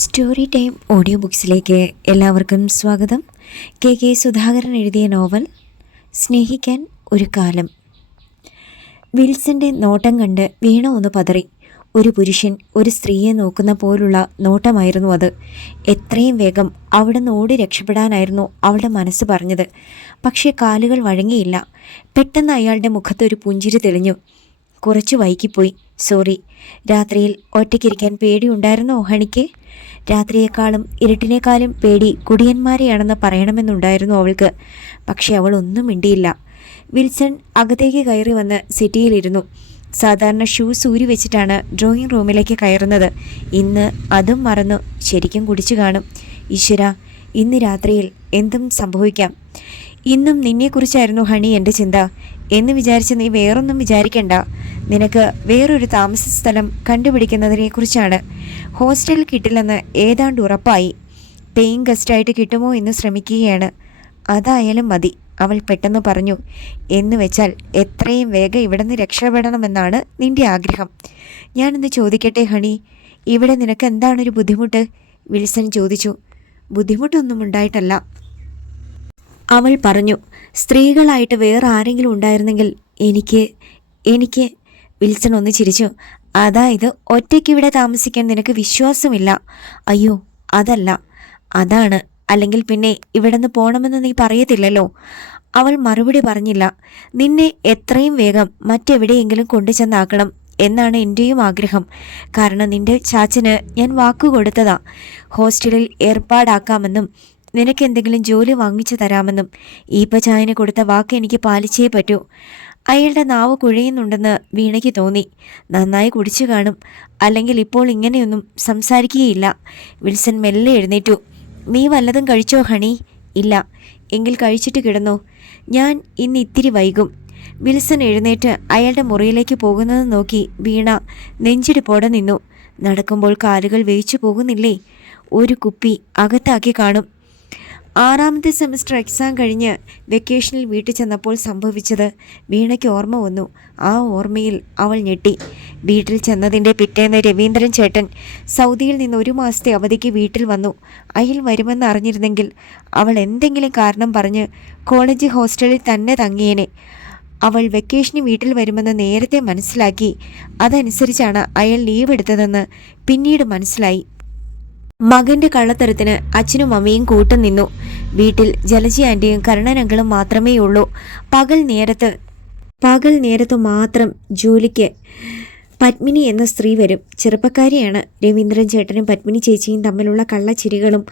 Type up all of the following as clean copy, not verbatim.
Story time audio ബുക്സിലേക്ക് എല്ലാവർക്കും സ്വാഗതം. K Sudhakaran എഴുതിയ നോവൽ സ്നേഹിക്കാൻ ഒരു കാലം. വിൽസന്റെ നോട്ടം കണ്ട് വീണ ഒന്ന് പതറി. ഒരു പുരുഷൻ ഒരു സ്ത്രീയെ നോക്കുന്ന പോലുള്ള നോട്ടമായിരുന്നു അത്. എത്രയും വേഗം അവിടുന്ന് ഓടി രക്ഷപ്പെടാനായിരുന്നു അവളുടെ മനസ്സ് പറഞ്ഞത്. പക്ഷേ കാലുകൾ വഴങ്ങിയില്ല. പെട്ടെന്ന് അയാളുടെ മുഖത്തൊരു പുഞ്ചിരി തെളിഞ്ഞു. കുറച്ച് വൈകിപ്പോയി, സോറി. രാത്രിയിൽ ഒറ്റയ്ക്കിരിക്കാൻ പേടിയുണ്ടായിരുന്നോ ഹണിക്ക്? രാത്രിയേക്കാളും ഇരുട്ടിനേക്കാളും പേടി കുടിയന്മാരെയാണെന്ന് പറയണമെന്നുണ്ടായിരുന്നു അവൾക്ക്. പക്ഷെ അവൾ ഒന്നും മിണ്ടിയില്ല. വിൽസൺ അകത്തേക്ക് കയറി വന്ന് സിറ്റിയിലിരുന്നു. സാധാരണ ഷൂസ് ഊരി വെച്ചിട്ടാണ് ഡ്രോയിങ് റൂമിലേക്ക് കയറുന്നത്. ഇന്ന് അതും മറന്നു. ശരിക്കും കുടിച്ചു കാണും. ഈശ്വര, ഇന്ന് രാത്രിയിൽ എന്തും സംഭവിക്കാം. ഇന്നും നിന്നെക്കുറിച്ചായിരുന്നു ഹണി എൻ്റെ ചിന്ത എന്ന് വിചാരിച്ച് നീ വേറൊന്നും വിചാരിക്കണ്ട. നിനക്ക് വേറൊരു താമസ സ്ഥലം കണ്ടുപിടിക്കുന്നതിനെക്കുറിച്ചാണ്. ഹോസ്റ്റൽ കിട്ടില്ലെന്ന് ഏതാണ്ട് ഉറപ്പായി. പേയിങ് ഗസ്റ്റായിട്ട് കിട്ടുമോ എന്ന് ശ്രമിക്കുകയാണ്. അതായാലും മതി, അവൾ പെട്ടെന്ന് പറഞ്ഞു. എന്ന് വെച്ചാൽ എത്രയും വേഗം ഇവിടെ നിന്ന് രക്ഷപ്പെടണമെന്നാണ് നിന്റെ ആഗ്രഹം. ഞാനെന്ന് ചോദിക്കട്ടെ ഹണി, ഇവിടെ നിനക്ക് എന്താണൊരു ബുദ്ധിമുട്ട്? വിൽസൺ ചോദിച്ചു. ബുദ്ധിമുട്ടൊന്നും ഉണ്ടായിട്ടല്ല, അവൾ പറഞ്ഞു. സ്ത്രീകളായിട്ട് വേറെ ആരെങ്കിലും ഉണ്ടായിരുന്നെങ്കിൽ എനിക്ക് വിൽസൺ ഒന്ന് ചിരിച്ചു. അതായത് ഒറ്റയ്ക്കിവിടെ താമസിക്കാൻ നിനക്ക് വിശ്വാസമില്ല? അയ്യോ, അതല്ല, അതാണ്. അല്ലെങ്കിൽ പിന്നെ ഇവിടെ നിന്ന് പോകണമെന്ന് നീ പറയത്തില്ലല്ലോ. അവൾ മറുപടി പറഞ്ഞില്ല. നിന്നെ എത്രയും വേഗം മറ്റെവിടെയെങ്കിലും കൊണ്ടുചെന്നാക്കണം എന്നാണ് എൻ്റെയും ആഗ്രഹം. കാരണം നിന്റെ ചാച്ചന് ഞാൻ വാക്കുകൊടുത്തതാ. ഹോസ്റ്റലിൽ ഏർപ്പാടാക്കാമെന്നും നിനക്കെന്തെങ്കിലും ജോലി വാങ്ങിച്ചു തരാമെന്നും. ഈപ്പച്ചായന് കൊടുത്ത വാക്ക് എനിക്ക് പാലിച്ചേ പറ്റൂ. അയാളുടെ നാവ് കുഴയുന്നുണ്ടെന്ന് വീണയ്ക്ക് തോന്നി. നന്നായി കുടിച്ചു കാണും, അല്ലെങ്കിൽ ഇപ്പോൾ ഇങ്ങനെയൊന്നും സംസാരിക്കുകയില്ല. വിൽസൺ മെല്ലെ എഴുന്നേറ്റു. നീ വല്ലതും കഴിച്ചോ ഹണി? ഇല്ല. എങ്കിൽ കഴിച്ചിട്ട് കിടന്നോ. ഞാൻ ഇന്ന് ഇത്തിരി വൈകും. വിൽസൺ എഴുന്നേറ്റ് അയാളുടെ മുറിയിലേക്ക് പോകുന്നത് നോക്കി വീണ നെഞ്ചിടിപ്പോടെ നിന്നു. നടക്കുമ്പോൾ കാലുകൾ വേയിച്ചു പോകുന്നില്ലേ? ഒരു കുപ്പി അകത്താക്കി കാണും. 6ാമത്തെ സെമസ്റ്റർ എക്സാം കഴിഞ്ഞ് വെക്കേഷനിൽ വീട്ടിൽ ചെന്നപ്പോൾ സംഭവിച്ചത് വീണയ്ക്ക് ഓർമ്മ വന്നു. ആ ഓർമ്മയിൽ അവൾ ഞെട്ടി. വീട്ടിൽ ചെന്നതിൻ്റെ പിറ്റേന്ന് രവീന്ദ്രൻ ചേട്ടൻ സൗദിയിൽ നിന്ന് 1 മാസത്തെ അവധിക്ക് വീട്ടിൽ വന്നു. അയാൾ വരുമെന്ന് അറിഞ്ഞിരുന്നെങ്കിൽ അവൾ എന്തെങ്കിലും കാരണം പറഞ്ഞ് കോളേജ് ഹോസ്റ്റലിൽ തന്നെ തങ്ങിയേനെ. അവൾ വെക്കേഷന് വീട്ടിൽ വരുമെന്ന് നേരത്തെ മനസ്സിലാക്കി. അതനുസരിച്ചാണ് അയാൾ ലീവ് എടുത്തതെന്ന് പിന്നീട് മനസ്സിലായി. മകൻ്റെ കള്ളത്തരത്തിന് അച്ഛനും അമ്മയും കൂട്ടു നിന്നു. വീട്ടിൽ ജലജി ആൻറ്റിയും കരുണനങ്കളും മാത്രമേ ഉള്ളൂ. പകൽ നേരത്ത് മാത്രം ജോലിക്ക് പത്മിനി എന്ന സ്ത്രീ വരും. ചെറുപ്പക്കാരിയാണ്. രവീന്ദ്രൻ ചേട്ടനും പത്മിനി ചേച്ചിയും തമ്മിലുള്ള കള്ളച്ചിരികളും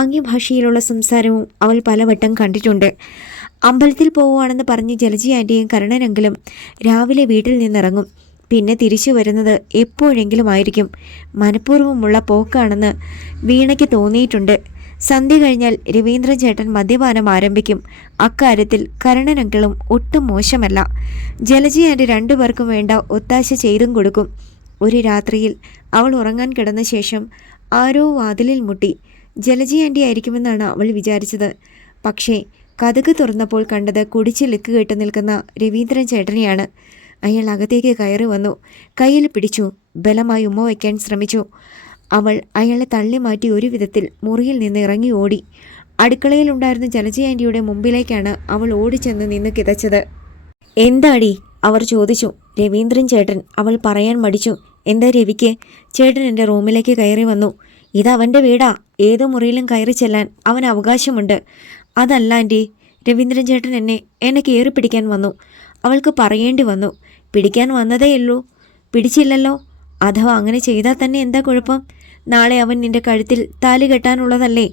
ആംഗ്യഭാഷയിലുള്ള സംസാരവും അവൾ പലവട്ടം കണ്ടിട്ടുണ്ട്. അമ്പലത്തിൽ പോവുകയാണെന്ന് പറഞ്ഞ് ജലജി ആൻറ്റിയും കരുണനങ്കളും രാവിലെ വീട്ടിൽ നിന്നിറങ്ങും. പിന്നെ തിരിച്ചു വരുന്നത് എപ്പോഴെങ്കിലും ആയിരിക്കും. മനഃപൂർവ്വമുള്ള പോക്കാണെന്ന് വീണയ്ക്ക് തോന്നിയിട്ടുണ്ട്. സന്ധ്യ കഴിഞ്ഞാൽ രവീന്ദ്രൻ ചേട്ടൻ മദ്യപാനം ആരംഭിക്കും. അക്കാര്യത്തിൽ കരുണനങ്കളും ഒട്ടും മോശമല്ല. ജലജി ആൻറ്റി 2 പേർക്കും വേണ്ട ഒത്താശ ചെയ്തും കൊടുക്കും. ഒരു രാത്രിയിൽ അവൾ ഉറങ്ങാൻ കിടന്ന ശേഷം ആരോ വാതിലിൽ മുട്ടി. ജലജി ആൻറ്റി ആയിരിക്കുമെന്നാണ് അവൾ വിചാരിച്ചത്. പക്ഷേ കതക് തുറന്നപ്പോൾ കണ്ടത് കുടിച്ച് ലിക്ക് കെട്ട് നിൽക്കുന്ന രവീന്ദ്രൻ ചേട്ടനെയാണ്. അയാൾ അകത്തേക്ക് കയറി വന്നു. കയ്യിൽ പിടിച്ചു ബലമായി ഉമ്മ വയ്ക്കാൻ ശ്രമിച്ചു. അവൾ അയാളെ തള്ളി മാറ്റി ഒരു വിധത്തിൽ മുറിയിൽ നിന്ന് ഇറങ്ങി ഓടി. അടുക്കളയിലുണ്ടായിരുന്ന ജലജി ആൻറ്റിയുടെ മുമ്പിലേക്കാണ് അവൾ ഓടിച്ചെന്ന് നിന്ന് കിതച്ചത്. എന്താടി? അവർ ചോദിച്ചു. രവീന്ദ്രൻ ചേട്ടൻ. അവൾ പറയാൻ മടിച്ചു. എന്താ രവിക്ക്? ചേട്ടൻ എൻ്റെ റൂമിലേക്ക് കയറി വന്നു. ഇതവൻ്റെ വീടാ. ഏതോ മുറിയിലും കയറി ചെല്ലാൻ അവന് അവകാശമുണ്ട്. അതല്ല ആൻറ്റി, രവീന്ദ്രൻ ചേട്ടൻ എന്നെ കയറി പിടിക്കാൻ വന്നു. അവൾക്ക് പറയേണ്ടി വന്നു. പിടിക്കാൻ വന്നതേയുള്ളൂ, പിടിച്ചില്ലല്ലോ. അഥവാ അങ്ങനെ ചെയ്താൽ തന്നെ എന്താ കുഴപ്പം? നാളെ അവൻ നിന്റെ കഴുത്തിൽ താലി കെട്ടാനുള്ളതല്ലേ.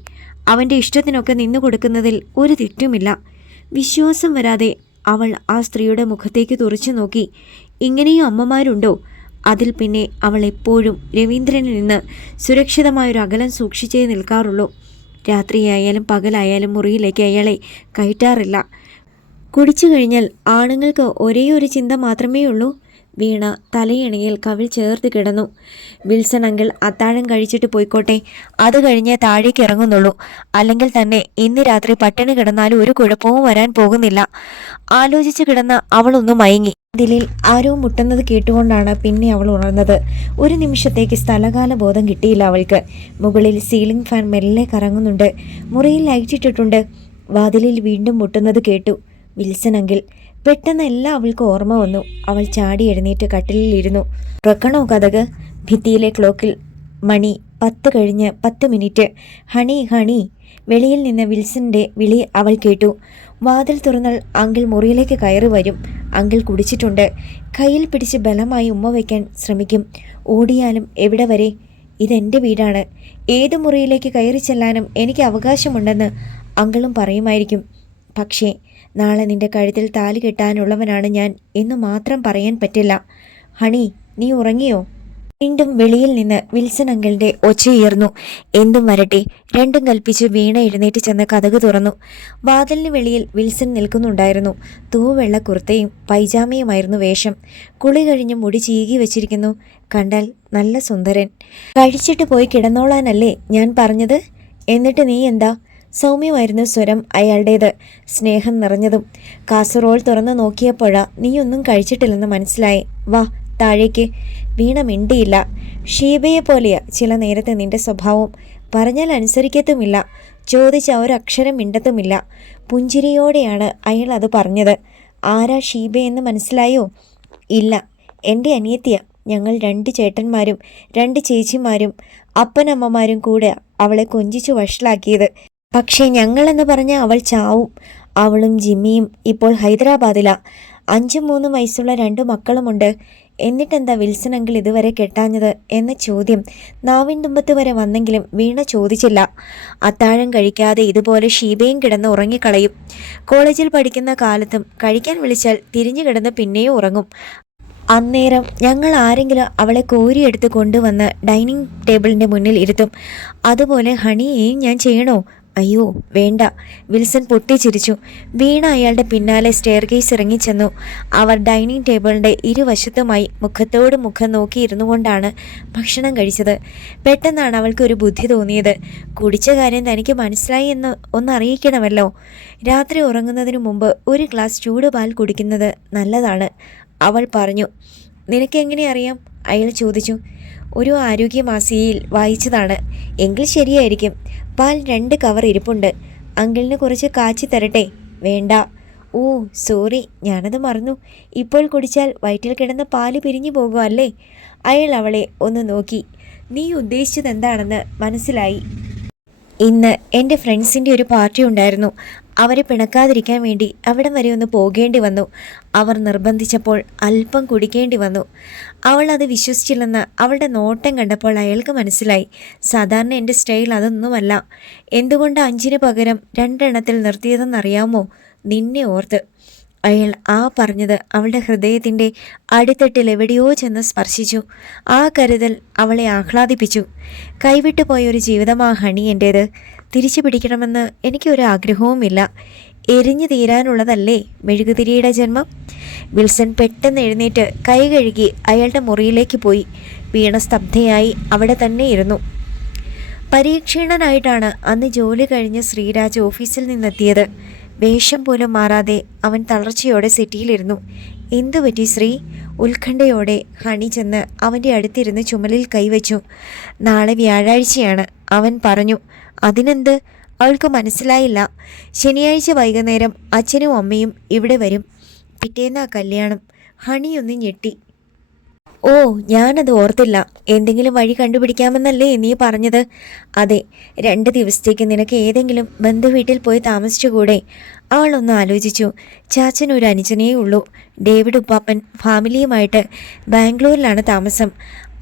അവൻ്റെ ഇഷ്ടത്തിനൊക്കെ നിന്നു കൊടുക്കുന്നതിൽ ഒരു തെറ്റുമില്ല. വിശ്വാസം വരാതെ അവൾ ആ സ്ത്രീയുടെ മുഖത്തേക്ക് തുറച്ചു നോക്കി. ഇങ്ങനെയും അമ്മമാരുണ്ടോ? അതിൽ പിന്നെ അവൾ എപ്പോഴും രവീന്ദ്രനിൽ നിന്ന് സുരക്ഷിതമായൊരു അകലം സൂക്ഷിച്ചേ നിൽക്കാറുള്ളൂ. രാത്രിയായാലും പകലായാലും മുറിയിലേക്ക് അയാളെ കയറ്റാറില്ല. കുടിച്ചു കഴിഞ്ഞാൽ ആണുങ്ങൾക്ക് ഒരേ ഒരു ചിന്ത മാത്രമേ ഉള്ളൂ. വീണ തലയിണയിൽ കവിൾ ചേർത്ത് കിടന്നു. വിൽസൺ അങ്കിൾ അത്താഴം കഴിച്ചിട്ട് പോയിക്കോട്ടെ. അത് കഴിഞ്ഞേ താഴേക്ക് ഇറങ്ങുന്നുള്ളൂ. അല്ലെങ്കിൽ തന്നെ ഇന്ന് രാത്രി പട്ടിണി കിടന്നാലും ഒരു കുഴപ്പവും വരാൻ പോകുന്നില്ല. ആലോചിച്ച് കിടന്ന അവളൊന്ന് മയങ്ങി. അതിലിൽ ആരോ മുട്ടുന്നത് കേട്ടുകൊണ്ടാണ് പിന്നെ അവൾ ഉണർന്നത്. ഒരു നിമിഷത്തേക്ക് സ്ഥലകാല ബോധം കിട്ടിയില്ല അവൾക്ക്. മുകളിൽ സീലിംഗ് ഫാൻ മെല്ലെ കറങ്ങുന്നുണ്ട്. മുറിയിൽ ലൈറ്റ് ഇട്ടിട്ടുണ്ട്. വാതിലിൽ വീണ്ടും മുട്ടുന്നത് കേട്ടു. Wilson uncle. പെട്ടെന്ന് എല്ലാം അവൾക്ക് ഓർമ്മ വന്നു. അവൾ ചാടി എഴുന്നേറ്റ് കട്ടിലിരുന്നു. തുറക്കണോ കതക്? ഭിത്തിയിലെ ക്ലോക്കിൽ മണി 10:10. Honey honey. വെളിയിൽ നിന്ന് വിൽസന്റെ വിളി അവൾ കേട്ടു. വാതിൽ തുറന്നാൽ അങ്കിൾ മുറിയിലേക്ക് കയറി വരും. അങ്കിൾ കുടിച്ചിട്ടുണ്ട്. കയ്യിൽ പിടിച്ച് ബലമായി ഉമ്മ വയ്ക്കാൻ ശ്രമിക്കും. ഓടിയാലും എവിടെ വരെ? ഇതെൻ്റെ വീടാണ്. ഏത് മുറിയിലേക്ക് കയറി ചെല്ലാനും എനിക്ക് അവകാശമുണ്ടെന്ന് അങ്കിളും പറയുമായിരിക്കും. പക്ഷേ നാളെ നിന്റെ കഴുത്തിൽ താലി കെട്ടാനുള്ളവനാണ് ഞാൻ എന്ന് മാത്രം പറയാൻ പറ്റില്ല. ഹണി, നീ ഉറങ്ങിയോ? വീണ്ടും വെളിയിൽ നിന്ന് വിൽസൺ അങ്കിളിന്റെ ഒച്ചയുയർന്നു. എന്തും വരട്ടെ. രണ്ടും കൽപ്പിച്ച് വീണ എഴുന്നേറ്റ് ചെന്ന് കതക് തുറന്നു. വാതിലിന് വെളിയിൽ വിൽസൺ നിൽക്കുന്നുണ്ടായിരുന്നു. തൂവെള്ള കുർത്തയും പൈജാമയുമായിരുന്നു വേഷം. കുളി കഴിഞ്ഞ് മുടി ചീകി വെച്ചിരിക്കുന്നു. കണ്ടാൽ നല്ല സുന്ദരൻ. കഴിച്ചിട്ട് പോയി കിടന്നോളാനല്ലേ ഞാൻ പറഞ്ഞത്? എന്നിട്ട് നീ എന്താ? സൗമ്യമായിരുന്നു സ്വരം അയാളുടേത്, സ്നേഹം നിറഞ്ഞതും. കാസറോൾ തുറന്നു നോക്കിയപ്പോഴാ നീയൊന്നും കഴിച്ചിട്ടില്ലെന്ന് മനസ്സിലായി. വാ താഴേക്ക്. വീണ മിണ്ടിയില്ല. ഷീബയെ പോലെയാ ചില നേരത്തെ നിന്റെ സ്വഭാവം. പറഞ്ഞാൽ അനുസരിക്കത്തുമില്ല. ചോദിച്ച ഒരക്ഷരം മിണ്ടത്തുമില്ല. പുഞ്ചിരിയോടെയാണ് അയാൾ അത് പറഞ്ഞത്. ആരാ ഷീബയെന്ന് മനസ്സിലായോ? ഇല്ല, എൻ്റെ അനിയത്തിയ. ഞങ്ങൾ 2 ചേട്ടന്മാരും 2 ചേച്ചിമാരും അപ്പനമ്മമാരും കൂടെ അവളെ കൊഞ്ചിച്ചു വഷളാക്കിയത്. പക്ഷേ ഞങ്ങളെന്ന് പറഞ്ഞ അവൾ ചാവും. അവളും ജിമ്മിയും ഇപ്പോൾ ഹൈദരാബാദിലാ. 5ഉം 3ഉം വയസ്സുള്ള 2 മക്കളുമുണ്ട്. എന്നിട്ടെന്താ വിൽസൺ അങ്കിൾ ഇതുവരെ കെട്ടാഞ്ഞത് എന്ന ചോദ്യം നാവിൻ തുമ്പത്ത് വരെ വന്നെങ്കിലും വീണ ചോദിച്ചില്ല. അത്താഴം കഴിക്കാതെ ഇതുപോലെ ഷീബയും കിടന്ന് ഉറങ്ങിക്കളയും. കോളേജിൽ പഠിക്കുന്ന കാലത്തും കഴിക്കാൻ വിളിച്ചാൽ തിരിഞ്ഞു കിടന്ന് പിന്നെയും ഉറങ്ങും. അന്നേരം ഞങ്ങൾ ആരെങ്കിലും അവളെ കോരിയെടുത്ത് കൊണ്ടുവന്ന് ഡൈനിങ് ടേബിളിൻ്റെ മുന്നിൽ ഇരുത്തും. അതുപോലെ ഹണിയെയും ഞാൻ ചെയ്യണോ? അയ്യോ വേണ്ട. വിൽസൺ പൊട്ടിച്ചിരിച്ചു. വീണ അയാളുടെ പിന്നാലെ സ്റ്റെയർകേസ് ഇറങ്ങിച്ചെന്നു. അവർ ഡൈനിങ് ടേബിളിൻ്റെ ഇരുവശത്തുമായി മുഖത്തോട് മുഖം നോക്കിയിരുന്നു കൊണ്ടാണ് ഭക്ഷണം കഴിച്ചത്. പെട്ടെന്നാണ് അവൾക്ക് ഒരു ബുദ്ധി തോന്നിയത്. കുടിച്ച കാര്യം തനിക്ക് മനസ്സിലായി എന്ന് ഒന്നറിയിക്കണമല്ലോ. രാത്രി ഉറങ്ങുന്നതിന് മുമ്പ് ഒരു ഗ്ലാസ് ചൂടുപാൽ കുടിക്കുന്നത് നല്ലതാണ്, അവൾ പറഞ്ഞു. നിനക്കെങ്ങനെ അറിയാം? അയാൾ ചോദിച്ചു. ഒരു ആരോഗ്യ മാസികയിൽ വായിച്ചതാണ്. എങ്കിൽ ശരിയായിരിക്കും. പാൽ 2 കവർ ഇരിപ്പുണ്ട്. അങ്കിളിന് കുറച്ച് കാച്ചി തരട്ടെ? വേണ്ട. ഓ സോറി, ഞാനത് മറന്നു. ഇപ്പോൾ കുടിച്ചാൽ വയറ്റിൽ കിടന്ന് പാല് പിരിഞ്ഞു പോകും അല്ലേ? അയാൾ അവളെ ഒന്ന് നോക്കി. നീ ഉദ്ദേശിച്ചത് എന്താണെന്ന് മനസ്സിലായി. ഇന്ന് എൻ്റെ ഫ്രണ്ട്സിൻ്റെ ഒരു പാർട്ടി ഉണ്ടായിരുന്നു. അവരെ പിണക്കാതിരിക്കാൻ വേണ്ടി അവിടം വരെ ഒന്ന് പോകേണ്ടി വന്നു. അവർ നിർബന്ധിച്ചപ്പോൾ അല്പം കുടിക്കേണ്ടി വന്നു. അവൾ അത് വിശ്വസിച്ചില്ലെന്ന് അവളുടെ നോട്ടം കണ്ടപ്പോൾ അയാൾക്ക് മനസ്സിലായി. സാധാരണ എൻ്റെ സ്റ്റൈൽ അതൊന്നുമല്ല. എന്തുകൊണ്ട് 5ന് പകരം 2 എണ്ണത്തിൽ നിർത്തിയതെന്നറിയാമോ? നിന്നെ ഓർത്ത്. അയാൾ പറഞ്ഞത് അവളുടെ ഹൃദയത്തിൻ്റെ അടിത്തട്ടിൽ എവിടെയോ ചെന്ന് സ്പർശിച്ചു. ആ കരുതൽ അവളെ ആഹ്ലാദിപ്പിച്ചു. കൈവിട്ടു പോയൊരു ജീവിതമാ ഹണി എൻ്റേത്. തിരിച്ചു പിടിക്കണമെന്ന് എനിക്കൊരാഗ്രഹവുമില്ല. എരിഞ്ഞു തീരാനുള്ളതല്ലേ മെഴുകുതിരിയുടെ ജന്മം? വിൽസൺ പെട്ടെന്ന് എഴുന്നേറ്റ് കൈ കഴുകി അയാളുടെ മുറിയിലേക്ക് പോയി. വീണ സ്തബ്ധയായി അവിടെ തന്നെ ഇരുന്നു. പരീക്ഷീണനായിട്ടാണ് അന്ന് ജോലി കഴിഞ്ഞ് ശ്രീരാജ് ഓഫീസിൽ നിന്നെത്തിയത്. വേഷം പോലും മാറാതെ അവൻ തളർച്ചയോടെ സെറ്റിയിലിരുന്നു. എന്തു പറ്റി ശ്രീ? ഉത്കണ്ഠയോടെ ഹണി ചെന്ന് അവൻ്റെ അടുത്തിരുന്ന് ചുമലിൽ കൈവച്ചു. നാളെ വ്യാഴാഴ്ചയാണ്, അവൻ പറഞ്ഞു. അതിനെന്ത്? അവൾക്ക് മനസ്സിലായില്ല. ശനിയാഴ്ച വൈകുന്നേരം അച്ഛനും അമ്മയും ഇവിടെ വരും. പിറ്റേന്നാ കല്യാണം. ഹണിയൊന്ന് ഞെട്ടി. ഓ, ഞാനത് ഓർത്തില്ല. എന്തെങ്കിലും വഴി കണ്ടുപിടിക്കാമെന്നല്ലേ നീ പറഞ്ഞത്? അതെ. 2 ദിവസത്തേക്ക് നിനക്ക് ഏതെങ്കിലും ബന്ധുവീട്ടിൽ പോയി താമസിച്ചുകൂടെ? അവളൊന്ന് ആലോചിച്ചു. ചാച്ചനൊരു അനുജനേ ഉള്ളൂ, ഡേവിഡ് ഉപ്പാപ്പൻ. ഫാമിലിയുമായിട്ട് ബാംഗ്ലൂരിലാണ് താമസം.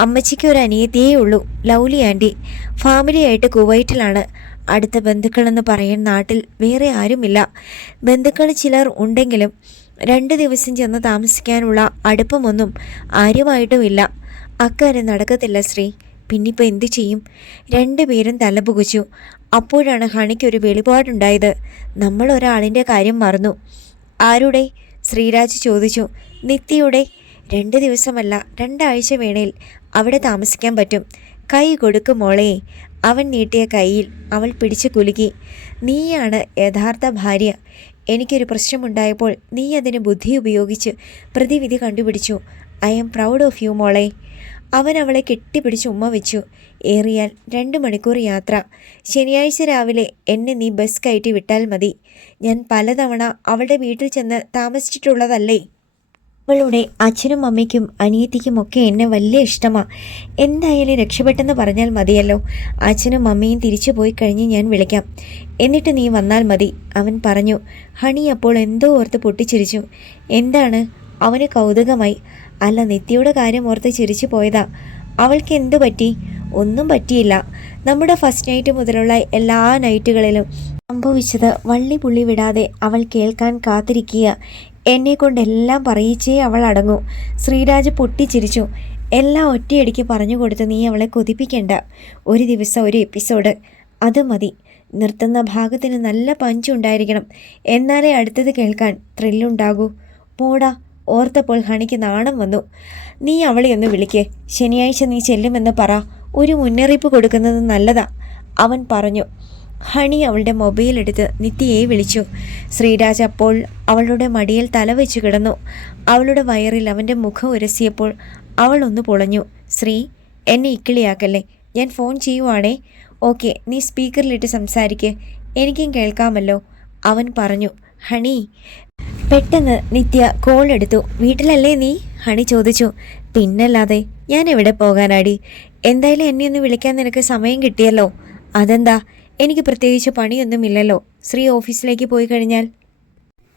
അമ്മച്ചിക്ക് ഒരു അനിയത്തിയേ ഉള്ളൂ, ലൗലി ആൻറ്റി. ഫാമിലിയായിട്ട് കുവൈറ്റിലാണ്. അടുത്ത ബന്ധുക്കളെന്ന് പറയാൻ നാട്ടിൽ വേറെ ആരുമില്ല. ബന്ധുക്കൾ ചിലർ ഉണ്ടെങ്കിലും 2 ദിവസം ചെന്ന് താമസിക്കാനുള്ള അടുപ്പമൊന്നും ആരുമായിട്ടുമില്ല. അക്കാര്യം നടക്കത്തില്ല ശ്രീ. പിന്നിപ്പോൾ എന്തു ചെയ്യും? 2 പേരും തലപുകച്ചു. അപ്പോഴാണ് ഹണിക്കൊരു വെളിപാടുണ്ടായത്. നമ്മൾ ഒരാളിൻ്റെ കാര്യം മറന്നു. ആരുടെ? ശ്രീരാജ് ചോദിച്ചു. നിത്യയുടെ. 2 ദിവസമല്ല, 2 ആഴ്ച വേണേൽ അവിടെ താമസിക്കാൻ പറ്റും. കൈ കൊടുക്കും മോളെ. അവൻ നീട്ടിയ കൈയിൽ അവൾ പിടിച്ചു കുലുക്കി. നീയാണ് യഥാർത്ഥ ഭാര്യ. എനിക്കൊരു പ്രശ്നമുണ്ടായപ്പോൾ നീ അതിന് ബുദ്ധി ഉപയോഗിച്ച് പ്രതിവിധി കണ്ടുപിടിച്ചു. I am proud of you മോളെ. അവൻ അവളെ കെട്ടിപ്പിടിച്ച് ഉമ്മ വെച്ചു. ഏറിയാൽ 2 മണിക്കൂർ യാത്ര. ശനിയാഴ്ച രാവിലെ എന്നെ നീ ബസ് കയറ്റി വിട്ടാൽ മതി. ഞാൻ പലതവണ അവളുടെ വീട്ടിൽ ചെന്ന് താമസിച്ചിട്ടുള്ളതല്ലേ. അവളുടെ അച്ഛനും അമ്മയ്ക്കും അനിയത്തിക്കുമൊക്കെ എന്നെ വലിയ ഇഷ്ടമാണ്. എന്തായാലും രക്ഷപ്പെട്ടെന്ന് പറഞ്ഞാൽ മതിയല്ലോ. അച്ഛനും അമ്മയും തിരിച്ചു പോയി കഴിഞ്ഞ് ഞാൻ വിളിക്കാം, എന്നിട്ട് നീ വന്നാൽ മതി, അവൻ പറഞ്ഞു. ഹണി അപ്പോൾ എന്തോ ഓർത്ത് പൊട്ടിച്ചിരിച്ചു. എന്താണ്? അവന് കൗതുകമായി. അല്ല, നിത്യയുടെ കാര്യം ഓർത്ത് ചിരിച്ചു പോയതാ. അവൾക്ക് എന്തു പറ്റി? ഒന്നും പറ്റിയില്ല. നമ്മുടെ ഫസ്റ്റ് നൈറ്റ് മുതലുള്ള എല്ലാ നൈറ്റുകളിലും സംഭവിച്ചത് വള്ളി പുള്ളി വിടാതെ അവൾ കേൾക്കാൻ കാത്തിരിക്കുക. എന്നെക്കൊണ്ടെല്ലാം പറയിച്ചേ അവൾ അടങ്ങൂ. ശ്രീരാജ് പൊട്ടിച്ചിരിച്ചു. എല്ലാം ഒറ്റയടിക്ക് പറഞ്ഞു കൊടുത്ത് നീ അവളെ കൊതിപ്പിക്കേണ്ട. ഒരു ദിവസം ഒരു എപ്പിസോഡ്, അത് മതി. നിർത്തുന്ന ഭാഗത്തിന് നല്ല പഞ്ചുണ്ടായിരിക്കണം, എന്നാലേ അടുത്തത് കേൾക്കാൻ ത്രില്ലുണ്ടാകൂ. പോടാ. ഓർത്തപ്പോൾ ഹണിക്ക് നാണം വന്നു. നീ അവളെ ഒന്ന് വിളിക്ക്. ശനിയാഴ്ച നീ ചെല്ലുമെന്ന് പറ. ഒരു മുന്നറിയിപ്പ് കൊടുക്കുന്നത് നല്ലതാ, അവൻ പറഞ്ഞു. ഹണി അവളുടെ മൊബൈൽ എടുത്ത് നിത്യയെ വിളിച്ചു. ശ്രീരാജ് അപ്പോൾ അവളുടെ മടിയിൽ തലവെച്ച് കിടന്നു. അവളുടെ വയറിൽ അവൻ്റെ മുഖം ഉരസിയപ്പോൾ അവൾ ഒന്ന് പൊളഞ്ഞു. ശ്രീ, എന്നെ ഇക്കിളിയാക്കല്ലേ, ഞാൻ ഫോൺ ചെയ്യുവാണേ. ഓക്കെ, നീ സ്പീക്കറിലിട്ട് സംസാരിക്ക്, എനിക്കും കേൾക്കാമല്ലോ, അവൻ പറഞ്ഞു. ഹണി. പെട്ടെന്ന് നിത്യ കോൾ എടുത്തു. വീട്ടിലല്ലേ നീ? ഹണി ചോദിച്ചു. പിന്നല്ലാതെ, ഞാൻ എവിടെ പോകാനാടി? എന്തായാലും എന്നെ ഒന്ന് വിളിക്കാൻ നിനക്ക് സമയം കിട്ടിയല്ലോ. അതെന്താ? എനിക്ക് പ്രത്യേകിച്ച് പണിയൊന്നുമില്ലല്ലോ. ശ്രീ ഓഫീസിലേക്ക് പോയി കഴിഞ്ഞാൽ.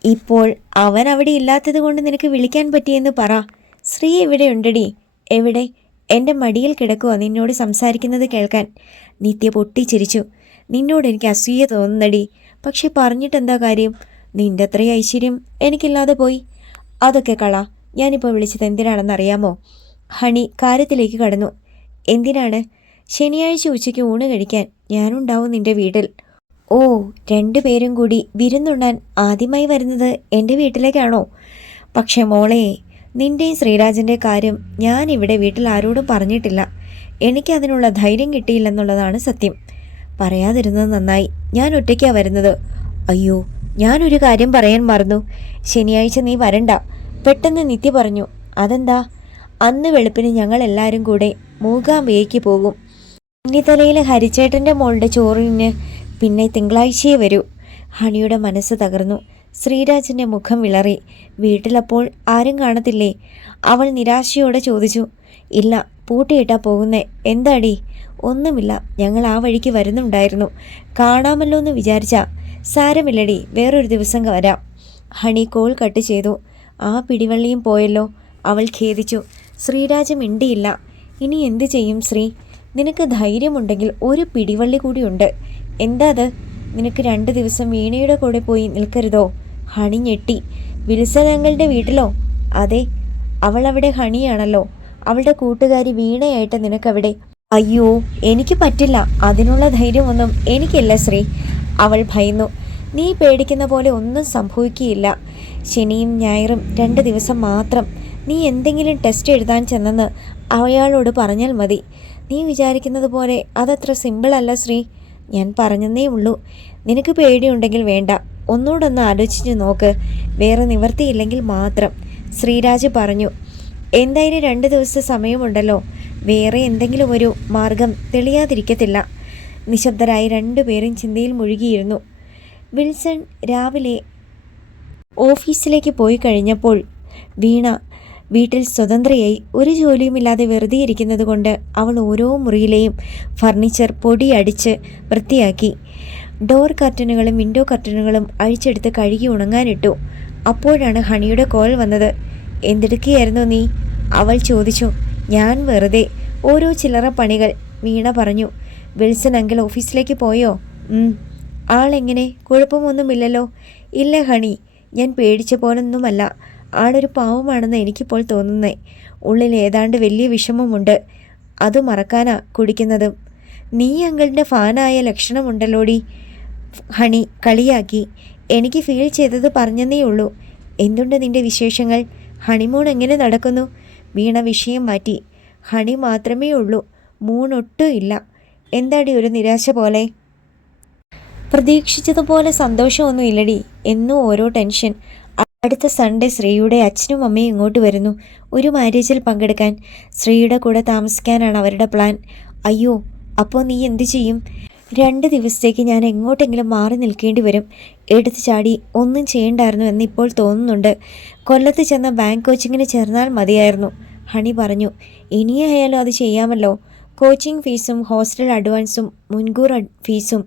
ഇപ്പോൾ അവൻ അവിടെ ഇല്ലാത്തത് കൊണ്ട് നിനക്ക് വിളിക്കാൻ പറ്റിയെന്ന് പറ. ശ്രീ എവിടെ ഉണ്ടടി? എവിടെ? എൻ്റെ മടിയിൽ കിടക്കുക നിന്നോട് സംസാരിക്കുന്നത് കേൾക്കാൻ. നിത്യ പൊട്ടിച്ചിരിച്ചു. നിന്നോട് എനിക്ക് അസൂയ തോന്നുന്നടി. പക്ഷെ പറഞ്ഞിട്ടെന്താ കാര്യം? നിൻ്റെ അത്രയും ഐശ്വര്യം എനിക്കില്ലാതെ പോയി. അതൊക്കെ കള. ഞാനിപ്പോൾ വിളിച്ചത് എന്തിനാണെന്നറിയാമോ? ഹണി കാര്യത്തിലേക്ക് കടന്നു. എന്തിനാണ്? ശനിയാഴ്ച ഉച്ചയ്ക്ക് ഊണ് കഴിക്കാൻ ഞാനുണ്ടാവും നിൻ്റെ വീട്ടിൽ. ഓ, 2 പേരും കൂടി വിരുന്നുണ്ണാൻ ആദ്യമായി വരുന്നത് എൻ്റെ വീട്ടിലേക്കാണോ? പക്ഷെ മോളെ, നിൻ്റെയും ശ്രീരാജൻ്റെ കാര്യം ഞാൻ ഇവിടെ വീട്ടിൽ ആരോടും പറഞ്ഞിട്ടില്ല. എനിക്കതിനുള്ള ധൈര്യം കിട്ടിയില്ലെന്നുള്ളതാണ് സത്യം. പറയാതിരുന്നത് നന്നായി. ഞാൻ ഒറ്റയ്ക്കാണ് വരുന്നത്. അയ്യോ, ഞാനൊരു കാര്യം പറയാൻ മറന്നു. ശനിയാഴ്ച നീ വരണ്ട, പെട്ടെന്ന് നിത്യ പറഞ്ഞു. അതെന്താ? അന്ന് വെളുപ്പിന് ഞങ്ങളെല്ലാവരും കൂടെ മൂകാംബികയ്ക്ക് പോകും. ഇന്നിത്തലയിലെ ഹരിച്ചേട്ടൻ്റെ മോളുടെ ചോറിന് പിന്നെ തിങ്കളാഴ്ചയെ വരൂ. ഹണിയുടെ മനസ്സ് തകർന്നു. ശ്രീരാജിൻ്റെ മുഖം വിളറി. വീട്ടിലപ്പോൾ ആരും കാണത്തില്ലേ? അവൾ നിരാശയോടെ ചോദിച്ചു. ഇല്ല, പൂട്ടിയിട്ടാ പോകുന്നേ. എന്താടി? ഒന്നുമില്ല, ഞങ്ങൾ ആ വഴിക്ക് വരുന്നുണ്ടായിരുന്നു. കാണാമല്ലോ എന്ന് വിചാരിച്ചാ. സാരമില്ലടി, വേറൊരു ദിവസം വരാം. ഹണി കോൾ കട്ട് ചെയ്തു. ആ പിടിവള്ളിയും പോയല്ലോ, അവൾ ഖേദിച്ചു. ശ്രീരാജ് മിണ്ടിയില്ല. ഇനി എന്തു ചെയ്യും ശ്രീ? നിനക്ക് ധൈര്യമുണ്ടെങ്കിൽ ഒരു പിടിവള്ളി കൂടിയുണ്ട്. എന്താ അത്? നിനക്ക് 2 ദിവസം വീണയുടെ കൂടെ പോയി നിൽക്കരുതോ? ഹണി ഞെട്ടി. വിൽസൺ അങ്കിളുടെ വീട്ടിലോ? അതെ, അവളവിടെ ഹണിയാണല്ലോ. അവളുടെ കൂട്ടുകാരി വീണയായിട്ട് നിനക്കവിടെ. അയ്യോ, എനിക്ക് പറ്റില്ല. അതിനുള്ള ധൈര്യമൊന്നും എനിക്കില്ല ശ്രീ, അവൾ ഭയന്നു. നീ പേടിക്കുന്ന പോലെ ഒന്നും സംഭവിക്കുകയില്ല. ശനിയും ഞായറും 2 ദിവസം മാത്രം. നീ എന്തെങ്കിലും ടെസ്റ്റ് എഴുതാൻ ചെന്നെന്ന് അയാളോട് പറഞ്ഞാൽ മതി. നീ വിചാരിക്കുന്നത് പോലെ അതത്ര സിമ്പിളല്ല ശ്രീ. ഞാൻ പറഞ്ഞതേ ഉള്ളൂ. നിനക്ക് പേടിയുണ്ടെങ്കിൽ വേണ്ട, ഒന്നുകൂടൊന്ന് ആലോചിച്ച് നോക്ക്. വേറെ നിവർത്തിയില്ലെങ്കിൽ മാത്രം, ശ്രീരാജ് പറഞ്ഞു. എന്തായാലും 2 ദിവസത്തെ സമയമുണ്ടല്ലോ. വേറെ എന്തെങ്കിലും ഒരു മാർഗം തെളിയാതിരിക്കത്തില്ല. നിശബ്ദരായി 2 പേരും ചിന്തയിൽ മുഴുകിയിരുന്നു. വിൽസൺ രാവിലെ ഓഫീസിലേക്ക് പോയി കഴിഞ്ഞപ്പോൾ വീണ വീട്ടിൽ സ്വതന്ത്രയായി ഒരു ജോലിയുമില്ലാതെ വെറുതെ ഇരിക്കുന്നത് കൊണ്ട് അവൾ ഓരോ മുറിയിലെയും ഫർണിച്ചർ പൊടിയടിച്ച് വൃത്തിയാക്കി. ഡോർ കർട്ടനുകളും വിൻഡോ കർട്ടനുകളും അഴിച്ചെടുത്ത് കഴുകി ഉണങ്ങാനിട്ടു. അപ്പോഴാണ് ഹണിയുടെ കോൾ വന്നത്. എന്തെടുക്കുകയായിരുന്നു നീ? അവൾ ചോദിച്ചു. ഞാൻ വെറുതെ ഓരോ ചില്ലറ പണികൾ, വീണ പറഞ്ഞു. വിൽസൺ അങ്കിൾ ഓഫീസിലേക്ക് പോയോ? ആളെങ്ങനെ? കുഴപ്പമൊന്നുമില്ലല്ലോ? ഇല്ല ഹണി, ഞാൻ പേടിച്ച പോലൊന്നുമല്ല. ആളൊരു പാവമാണെന്ന് എനിക്കിപ്പോൾ തോന്നുന്നേ. ഉള്ളിൽ ഏതാണ്ട് വലിയ വിഷമമുണ്ട്. അത് മറക്കാനാ കുടിക്കുന്നതും. നീ അങ്കിളിൻ്റെ ഫാനായ ലക്ഷണമുണ്ടല്ലോടി, ഹണി കളിയാക്കി. എനിക്ക് ഫീൽ ചെയ്തത് പറഞ്ഞതേ ഉള്ളൂ. എന്തുണ്ട് നിൻ്റെ വിശേഷങ്ങൾ? ഹണിമൂൺ എങ്ങനെ നടക്കുന്നു? വീണ വിഷയം മാറ്റി. ഹണി മാത്രമേ ഉള്ളൂ, മൂണൊട്ടും ഇല്ല. എന്താടി ഒരു നിരാശ പോലെ? പ്രതീക്ഷിച്ചതുപോലെ സന്തോഷമൊന്നും ഇല്ലടി, എന്നും ഓരോ ടെൻഷൻ. അടുത്ത സൺഡേ ശ്രീയുടെ അച്ഛനും അമ്മയും ഇങ്ങോട്ട് വരുന്നു, ഒരു മാരേജിൽ പങ്കെടുക്കാൻ. ശ്രീയുടെ കൂടെ താമസിക്കാനാണ് അവരുടെ പ്ലാൻ. അയ്യോ, അപ്പോൾ നീ എന്തു ചെയ്യും? 2 ദിവസത്തേക്ക് ഞാൻ എങ്ങോട്ടെങ്കിലും മാറി നിൽക്കേണ്ടി വരും. എടുത്തു ചാടി ഒന്നും ചെയ്യണ്ടായിരുന്നു എന്നിപ്പോൾ തോന്നുന്നുണ്ട്. കൊല്ലത്ത് ചെന്ന ബാങ്ക് കോച്ചിങ്ങിന് ചേർന്നാൽ മതിയായിരുന്നു, ഹണി പറഞ്ഞു. ഇനിയായാലും അത് ചെയ്യാമല്ലോ. കോച്ചിങ് ഫീസും ഹോസ്റ്റൽ അഡ്വാൻസും മുൻകൂർ ഫീസും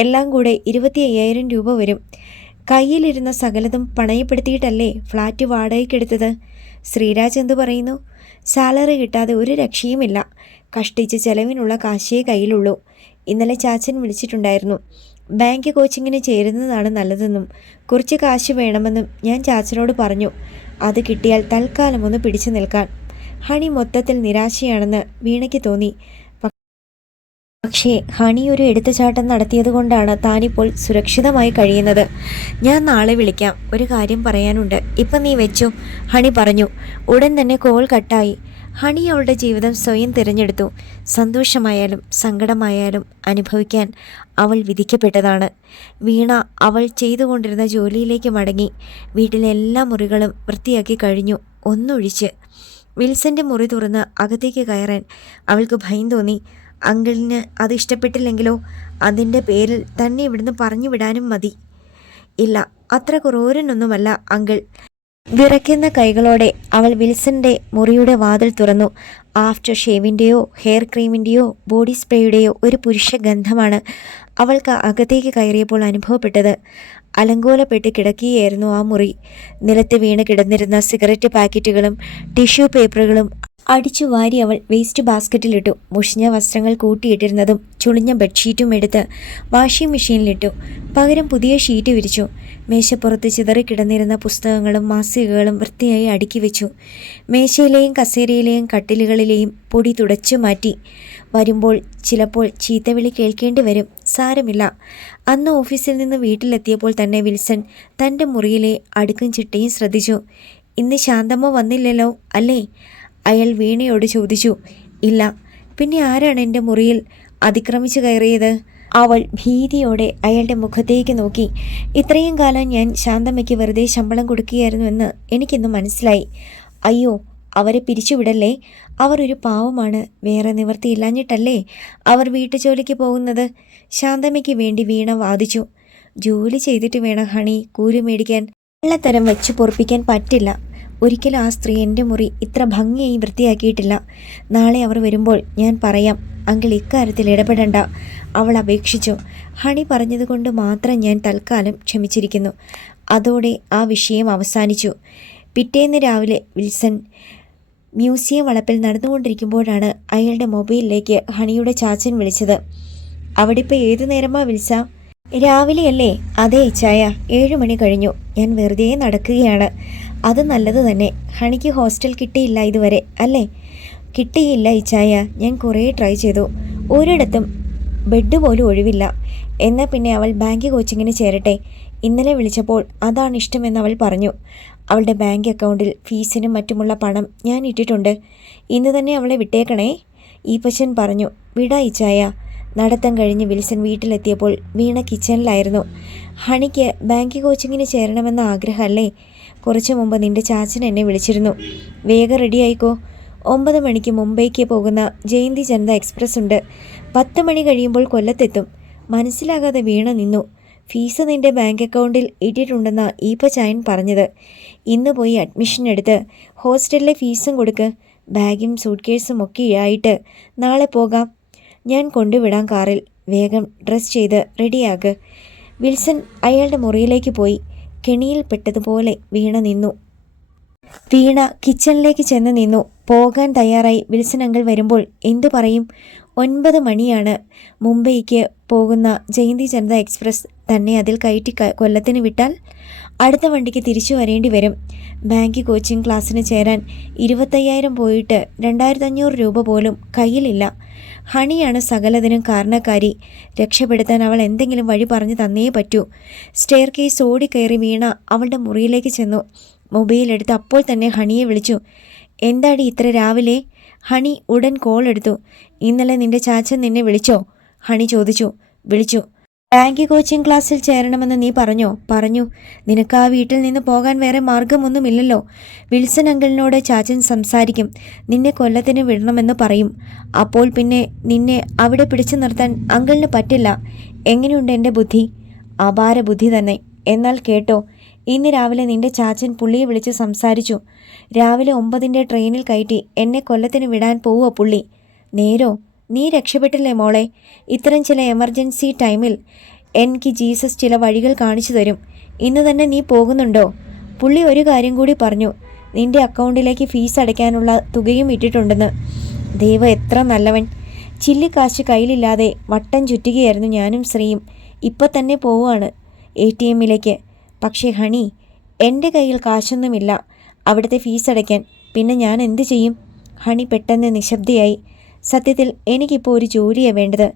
എല്ലാം കൂടെ 25,000 രൂപ വരും. കയ്യിലിരുന്ന സകലതും പണയപ്പെടുത്തിയിട്ടല്ലേ ഫ്ലാറ്റ് വാടകയ്ക്കെടുത്തത്. ശ്രീരാജ് എന്തു പറയുന്നു? സാലറി കിട്ടാതെ ഒരു രക്ഷയുമില്ല. കഷ്ടിച്ച് ചെലവിനുള്ള കാശേ കയ്യിലുള്ളൂ. ഇന്നലെ ചാച്ചൻ വിളിച്ചിട്ടുണ്ടായിരുന്നു. ബാങ്ക് കോച്ചിങ്ങിന് ചേരുന്നതാണ് നല്ലതെന്നും കുറച്ച് കാശ് വേണമെന്നും ഞാൻ ചാച്ചനോട് പറഞ്ഞു. അത് കിട്ടിയാൽ തൽക്കാലം ഒന്ന് പിടിച്ചു നിൽക്കാൻ. ഹണി മൊത്തത്തിൽ നിരാശയാണെന്ന് വീണയ്ക്ക് തോന്നി. പക്ഷേ ഹണി ഒരു എടുത്തുചാട്ടം നടത്തിയത് കൊണ്ടാണ് താനിപ്പോൾ സുരക്ഷിതമായി കഴിയുന്നത്. ഞാൻ നാളെ വിളിക്കാം, ഒരു കാര്യം പറയാനുണ്ട്. ഇപ്പം നീ വെച്ചു, ഹണി പറഞ്ഞു. ഉടൻ തന്നെ കോൾ കട്ടായി. ഹണി അവളുടെ ജീവിതം സ്വയം തിരഞ്ഞെടുത്തു. സന്തോഷമായാലും സങ്കടമായാലും അനുഭവിക്കാൻ അവൾ വിധിക്കപ്പെട്ടതാണ്. വീണ അവൾ ചെയ്തുകൊണ്ടിരുന്ന ജോലിയിലേക്ക് മടങ്ങി. വീട്ടിലെ എല്ലാ മുറികളും വൃത്തിയാക്കി കഴിഞ്ഞു, ഒന്നൊഴിച്ച്. വിൽസൻ്റെ മുറി തുറന്ന് അകത്തേക്ക് കയറാൻ അവൾക്ക് ഭയം തോന്നി. അങ്കിളിന് അത് ഇഷ്ടപ്പെട്ടില്ലെങ്കിലോ? അതിൻ്റെ പേരിൽ തന്നെ ഇവിടുന്ന് പറഞ്ഞു വിടാനും മതി. ഇല്ല, അത്ര ക്രൂരനൊന്നുമല്ല അങ്കിൾ. വിറയ്ക്കുന്ന കൈകളോടെ അവൾ വിൽസന്റെ മുറിയുടെ വാതിൽ തുറന്നു. ആഫ്റ്റർ ഷേവിൻ്റെയോ ഹെയർ ക്രീമിൻ്റെയോ ബോഡി സ്പ്രേയുടെയോ ഒരു പുരുഷ ഗന്ധമാണ് അവൾക്ക് അകത്തേക്ക് കയറിയപ്പോൾ അനുഭവപ്പെട്ടത്. അലങ്കോലപ്പെട്ട് കിടക്കുകയായിരുന്നു ആ മുറി. നിലത്ത് വീണ് കിടന്നിരുന്ന സിഗരറ്റ് പാക്കറ്റുകളും ടിഷ്യൂ പേപ്പറുകളും അടിച്ചു വാരി അവൾ വേസ്റ്റ് ബാസ്ക്കറ്റിലിട്ടു. മുഷിഞ്ഞ വസ്ത്രങ്ങൾ കൂട്ടിയിട്ടിരുന്നതും ചുളിഞ്ഞ ബെഡ്ഷീറ്റും എടുത്ത് വാഷിംഗ് മെഷീനിലിട്ടു. പകരം പുതിയ ഷീറ്റ് വിരിച്ചു. മേശപ്പുറത്ത് ചിതറിക്കിടന്നിരുന്ന പുസ്തകങ്ങളും മാസികകളും വൃത്തിയായി അടുക്കി വെച്ചു. മേശയിലെയും കസേരയിലെയും കട്ടിലുകളിലെയും പൊടി തുടച്ചു മാറ്റി. വരുമ്പോൾ ചിലപ്പോൾ ചീത്തവിളി കേൾക്കേണ്ടി വരും, സാരമില്ല. അന്ന് ഓഫീസിൽ നിന്ന് വീട്ടിലെത്തിയപ്പോൾ തന്നെ വിൽസൺ തൻ്റെ മുറിയിലെ അടുക്കും ചിട്ടയും ശ്രദ്ധിച്ചു. ഇന്ന് ശാന്തമ്മ വന്നില്ലല്ലോ അല്ലേ? അയാൾ വീണയോട് ചോദിച്ചു. ഇല്ല. പിന്നെ ആരാണ് എൻ്റെ മുറിയിൽ അതിക്രമിച്ചു കയറിയത്? അവൾ ഭീതിയോടെ അയാളുടെ മുഖത്തേക്ക് നോക്കി. ഇത്രയും കാലം ഞാൻ ശാന്തമ്മയ്ക്ക് വെറുതെ ശമ്പളം കൊടുക്കുകയായിരുന്നുവെന്ന് എനിക്കിന്ന് മനസ്സിലായി. അയ്യോ, അവരെ പിരിച്ചുവിടല്ലേ. അവർ ഒരു പാവമാണ്. വേറെ നിവൃത്തിയില്ലാഞ്ഞിട്ടല്ലേ അവർ വീട്ടുജോലിക്ക് പോകുന്നത്. ശാന്തമ്മയ്ക്ക് വേണ്ടി വീണ വാദിച്ചു. ജോലി ചെയ്തിട്ട് വേണം ഹണി കൂലി മേടിക്കാൻ. വെള്ളത്തരം വെച്ച് പൊറപ്പിക്കാൻ പറ്റില്ല. ഒരിക്കലും ആ സ്ത്രീ എൻ്റെ മുറി ഇത്ര ഭംഗിയായി വൃത്തിയാക്കിയിട്ടില്ല. നാളെ അവർ വരുമ്പോൾ ഞാൻ പറയാം. അങ്കിൾ ഇക്കാര്യത്തിൽ ഇടപെടണ്ട, അവൾ അപേക്ഷിച്ചു. ഹണി പറഞ്ഞതുകൊണ്ട് മാത്രം ഞാൻ തൽക്കാലം ക്ഷമിച്ചിരിക്കുന്നു. അതോടെ ആ വിഷയം അവസാനിച്ചു. പിറ്റേന്ന് രാവിലെ വിൽസൺ മ്യൂസിയം വളപ്പിൽ നടന്നുകൊണ്ടിരിക്കുമ്പോഴാണ് അയാളുടെ മൊബൈലിലേക്ക് ഹണിയുടെ ചാച്ചൻ വിളിച്ചത്. അവിടെ ഇപ്പോൾ ഏതു നേരമാ വിൽസ? രാവിലെയല്ലേ? അതെ ചായ, 7 മണി കഴിഞ്ഞു. ഞാൻ വെറുതെ നടക്കുകയാണ്. അത് നല്ലത് തന്നെ. ഹണിക്ക് ഹോസ്റ്റൽ കിട്ടിയില്ല ഇതുവരെ അല്ലേ? കിട്ടിയില്ല ഇച്ചായ. ഞാൻ കുറേ ട്രൈ ചെയ്തു, ഒരിടത്തും ബെഡ് പോലും ഒഴിവില്ല. എന്നാൽ പിന്നെ അവൾ ബാങ്ക് കോച്ചിങ്ങിന് ചേരട്ടെ. ഇന്നലെ വിളിച്ചപ്പോൾ അതാണ് ഇഷ്ടമെന്ന് അവൾ പറഞ്ഞു. അവളുടെ ബാങ്ക് അക്കൗണ്ടിൽ ഫീസിനും മറ്റുമുള്ള പണം ഞാൻ ഇട്ടിട്ടുണ്ട്. ഇന്ന് തന്നെ അവളെ വിട്ടേക്കണേ, ഈപ്പച്ചൻ പറഞ്ഞു. വിടാ ഇച്ചായ. നടത്തം കഴിഞ്ഞ് വിൽസൺ വീട്ടിലെത്തിയപ്പോൾ വീണ കിച്ചണിലായിരുന്നു. ഹണിക്ക് ബാങ്ക് കോച്ചിങ്ങിന് ചേരണമെന്ന ആഗ്രഹമല്ലേ? കുറച്ചു മുമ്പ് നിന്റെ ചാച്ചൻ എന്നെ വിളിച്ചിരുന്നു. വേഗം റെഡിയായിക്കോ. 9 മണിക്ക് മുംബൈക്ക് പോകുന്ന ജയന്തി ജനത എക്സ്പ്രസ് ഉണ്ട്. 10 മണി കഴിയുമ്പോൾ കൊല്ലത്തെത്തും. മനസ്സിലാകാതെ വീണ നിന്നു. ഫീസ് നിന്റെ ബാങ്ക് അക്കൗണ്ടിൽ ഇട്ടിട്ടുണ്ടെന്നാണ് ഈപ്പച്ചായൻ പറഞ്ഞത്. ഇന്ന് പോയി അഡ്മിഷൻ എടുത്ത് ഹോസ്റ്റലിലെ ഫീസും കൊടുക്ക്. ബാഗും സൂട്ട് കേസും ഒക്കെ ആയിട്ട് നാളെ പോകാം. ഞാൻ കൊണ്ടുവിടാം കാറിൽ. വേഗം ഡ്രസ് ചെയ്ത് റെഡിയാക്ക്. വിൽസൺ അയാളുടെ മുറിയിലേക്ക് പോയി. കെണിയിൽപ്പെട്ടതുപോലെ വീണ നിന്നു. വീണ കിച്ചണിലേക്ക് ചെന്ന് നിന്നു. പോകാൻ തയ്യാറായി വിൽസൺ അങ്കിൾ വരുമ്പോൾ എന്തു പറയും? 9 മണിയാണ്. മുംബൈക്ക് പോകുന്ന ജയന്തി ജനത എക്സ്പ്രസ് തന്നെ അതിൽ കയറ്റി കൊല്ലത്തിന് വിട്ടാൽ അടുത്ത വണ്ടിക്ക് തിരിച്ചു വരേണ്ടി വരും. ബാങ്ക് കോച്ചിങ് ക്ലാസ്സിന് ചേരാൻ 25,000 പോയിട്ട് 2,500 രൂപ പോലും കയ്യിലില്ല. ഹണിയാണ് സകലതിനും കാരണക്കാരി. രക്ഷപ്പെടുത്താൻ അവൾ എന്തെങ്കിലും വഴി പറഞ്ഞു തന്നേ പറ്റൂ. സ്റ്റെയർ കേസ് ഓടിക്കയറി വീണ അവളുടെ മുറിയിലേക്ക് ചെന്നു. മൊബൈൽ എടുത്ത് അപ്പോൾ തന്നെ ഹണിയെ വിളിച്ചു. എന്താടി ഇത്ര രാവിലെ? ഹണി ഉടൻ കോൾ എടുത്തു. ഇന്നലെ നിന്റെ ചാച്ചൻ നിന്നെ വിളിച്ചോ? ഹണി ചോദിച്ചു. വിളിച്ചു. ബാങ്ക് കോച്ചിങ് ക്ലാസ്സിൽ ചേരണമെന്ന് നീ പറഞ്ഞോ? പറഞ്ഞു. നിനക്ക് ആ വീട്ടിൽ നിന്ന് പോകാൻ വേറെ മാർഗമൊന്നുമില്ലല്ലോ. വിൽസൺ അങ്കിളിനോട് ചാച്ചൻ സംസാരിക്കും. നിന്നെ കൊല്ലത്തിന് വിടണമെന്ന് പറയും. അപ്പോൾ പിന്നെ നിന്നെ അവിടെ പിടിച്ചു നിർത്താൻ അങ്കിളിന് പറ്റില്ല. എങ്ങനെയുണ്ട് എൻ്റെ ബുദ്ധി? അപാര ബുദ്ധി തന്നെ. എന്നാൽ കേട്ടോ, ഇന്ന് രാവിലെ നിന്റെ ചാച്ചൻ പുള്ളിയെ വിളിച്ച് സംസാരിച്ചു. രാവിലെ 9-ന്റെ ട്രെയിനിൽ കയറ്റി എന്നെ കൊല്ലത്തിന് വിടാൻ പോവുക പുള്ളി. നേരോ? നീ രക്ഷപ്പെട്ടില്ലേ മോളെ? ഇത്തരം ചില എമർജൻസി ടൈമിൽ എനിക്ക് ജീസസ് ചില വഴികൾ കാണിച്ചു തരും. ഇന്ന് തന്നെ നീ പോകുന്നുണ്ടോ? പുള്ളി ഒരു കാര്യം കൂടി പറഞ്ഞു. നിന്റെ അക്കൗണ്ടിലേക്ക് ഫീസ് അടയ്ക്കാനുള്ള തുകയും ഇട്ടിട്ടുണ്ടെന്ന്. ദൈവം എത്ര നല്ലവൻ. ചില്ലിക്കാശ് കയ്യിലില്ലാതെ വട്ടം ചുറ്റുകയായിരുന്നു ഞാനും ശ്രീയും. ഇപ്പം തന്നെ പോവുകയാണ് ATMിലേക്ക്. പക്ഷേ ഹണി, എൻ്റെ കയ്യിൽ കാശൊന്നുമില്ല അവിടുത്തെ ഫീസ് അടയ്ക്കാൻ. പിന്നെ ഞാൻ എന്തു ചെയ്യും? ഹണി പെട്ടെന്ന് നിശബ്ദയായി. സത്യത്തിൽ എനിക്കിപ്പോൾ ഒരു ജോലിയാണ് വേണ്ടത്.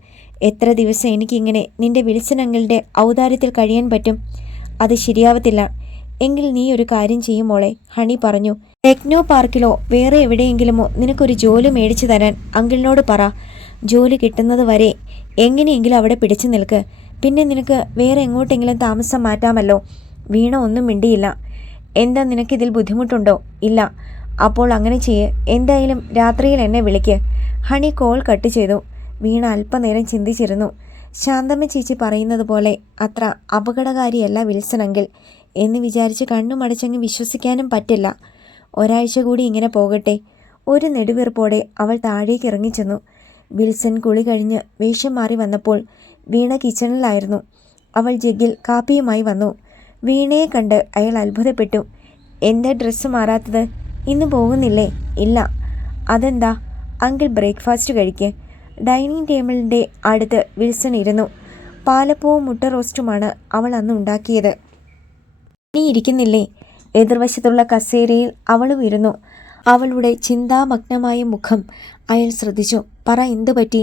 എത്ര ദിവസം എനിക്കിങ്ങനെ നിന്റെ വിൽസൺ അങ്കിളുടെ ഔദാര്യത്തിൽ കഴിയാൻ പറ്റും? അത് ശരിയാവത്തില്ല. എങ്കിൽ നീ ഒരു കാര്യം ചെയ്യും മോളെ, ഹണി പറഞ്ഞു. ടെക്നോ പാർക്കിലോ വേറെ എവിടെയെങ്കിലുമോ നിനക്കൊരു ജോലി മേടിച്ചു തരാൻ അങ്കിളിനോട് പറ. ജോലി കിട്ടുന്നത് വരെ എങ്ങനെയെങ്കിലും അവിടെ പിടിച്ചു നിൽക്ക്. പിന്നെ നിനക്ക് വേറെ എങ്ങോട്ടെങ്കിലും താമസം മാറ്റാമല്ലോ. വീണ ഒന്നും മിണ്ടിയില്ല. എന്താ, നിനക്കിതിൽ ബുദ്ധിമുട്ടുണ്ടോ? ഇല്ല. അപ്പോൾ അങ്ങനെ ചെയ്യ്. എന്തായാലും രാത്രിയിൽ എന്നെ വിളിക്ക്. ഹണി കോൾ കട്ട് ചെയ്തു. വീണ അല്പനേരം ചിന്തിച്ചിരുന്നു. ശാന്തമ്മ ചേച്ചി പറയുന്നത് പോലെ അത്ര അപകടകാരിയല്ല വിൽസൺ അങ്കിൾ എന്ന് വിചാരിച്ച് കണ്ണുമടച്ചങ്ങ് വിശ്വസിക്കാനും പറ്റില്ല. ഒരാഴ്ച കൂടി ഇങ്ങനെ പോകട്ടെ. ഒരു നെടുവീർപ്പോടെ അവൾ താഴേക്ക് ഇറങ്ങിച്ചെന്നു. വിൽസൺ കുളി കഴിഞ്ഞ് വേഷം മാറി വന്നപ്പോൾ വീണ കിച്ചണിലായിരുന്നു. അവൾ ജഗ്ഗിൽ കാപ്പിയുമായി വന്നു. വീണയെ കണ്ട് അയാൾ അത്ഭുതപ്പെട്ടു. എന്താ ഡ്രസ്സ് മാറാത്തത്? ഇന്ന് പോകുന്നില്ലേ? ഇല്ല. അതെന്താ? അങ്കിൾ ബ്രേക്ക്ഫാസ്റ്റ് കഴിക്ക്. ഡൈനിങ് ടേബിളിൻ്റെ അടുത്ത് വിൽസൺ ഇരുന്നു. പാലപ്പവും മുട്ട റോസ്റ്റുമാണ് അവൾ അന്ന് ഉണ്ടാക്കിയത്. നീ ഇരിക്കുന്നില്ലേ? എതിർവശത്തുള്ള കസേരയിൽ അവളും ഇരുന്നു. അവളുടെ ചിന്താമഗ്നമായ മുഖം അയാൾ ശ്രദ്ധിച്ചു. പറ, എന്തു പറ്റി?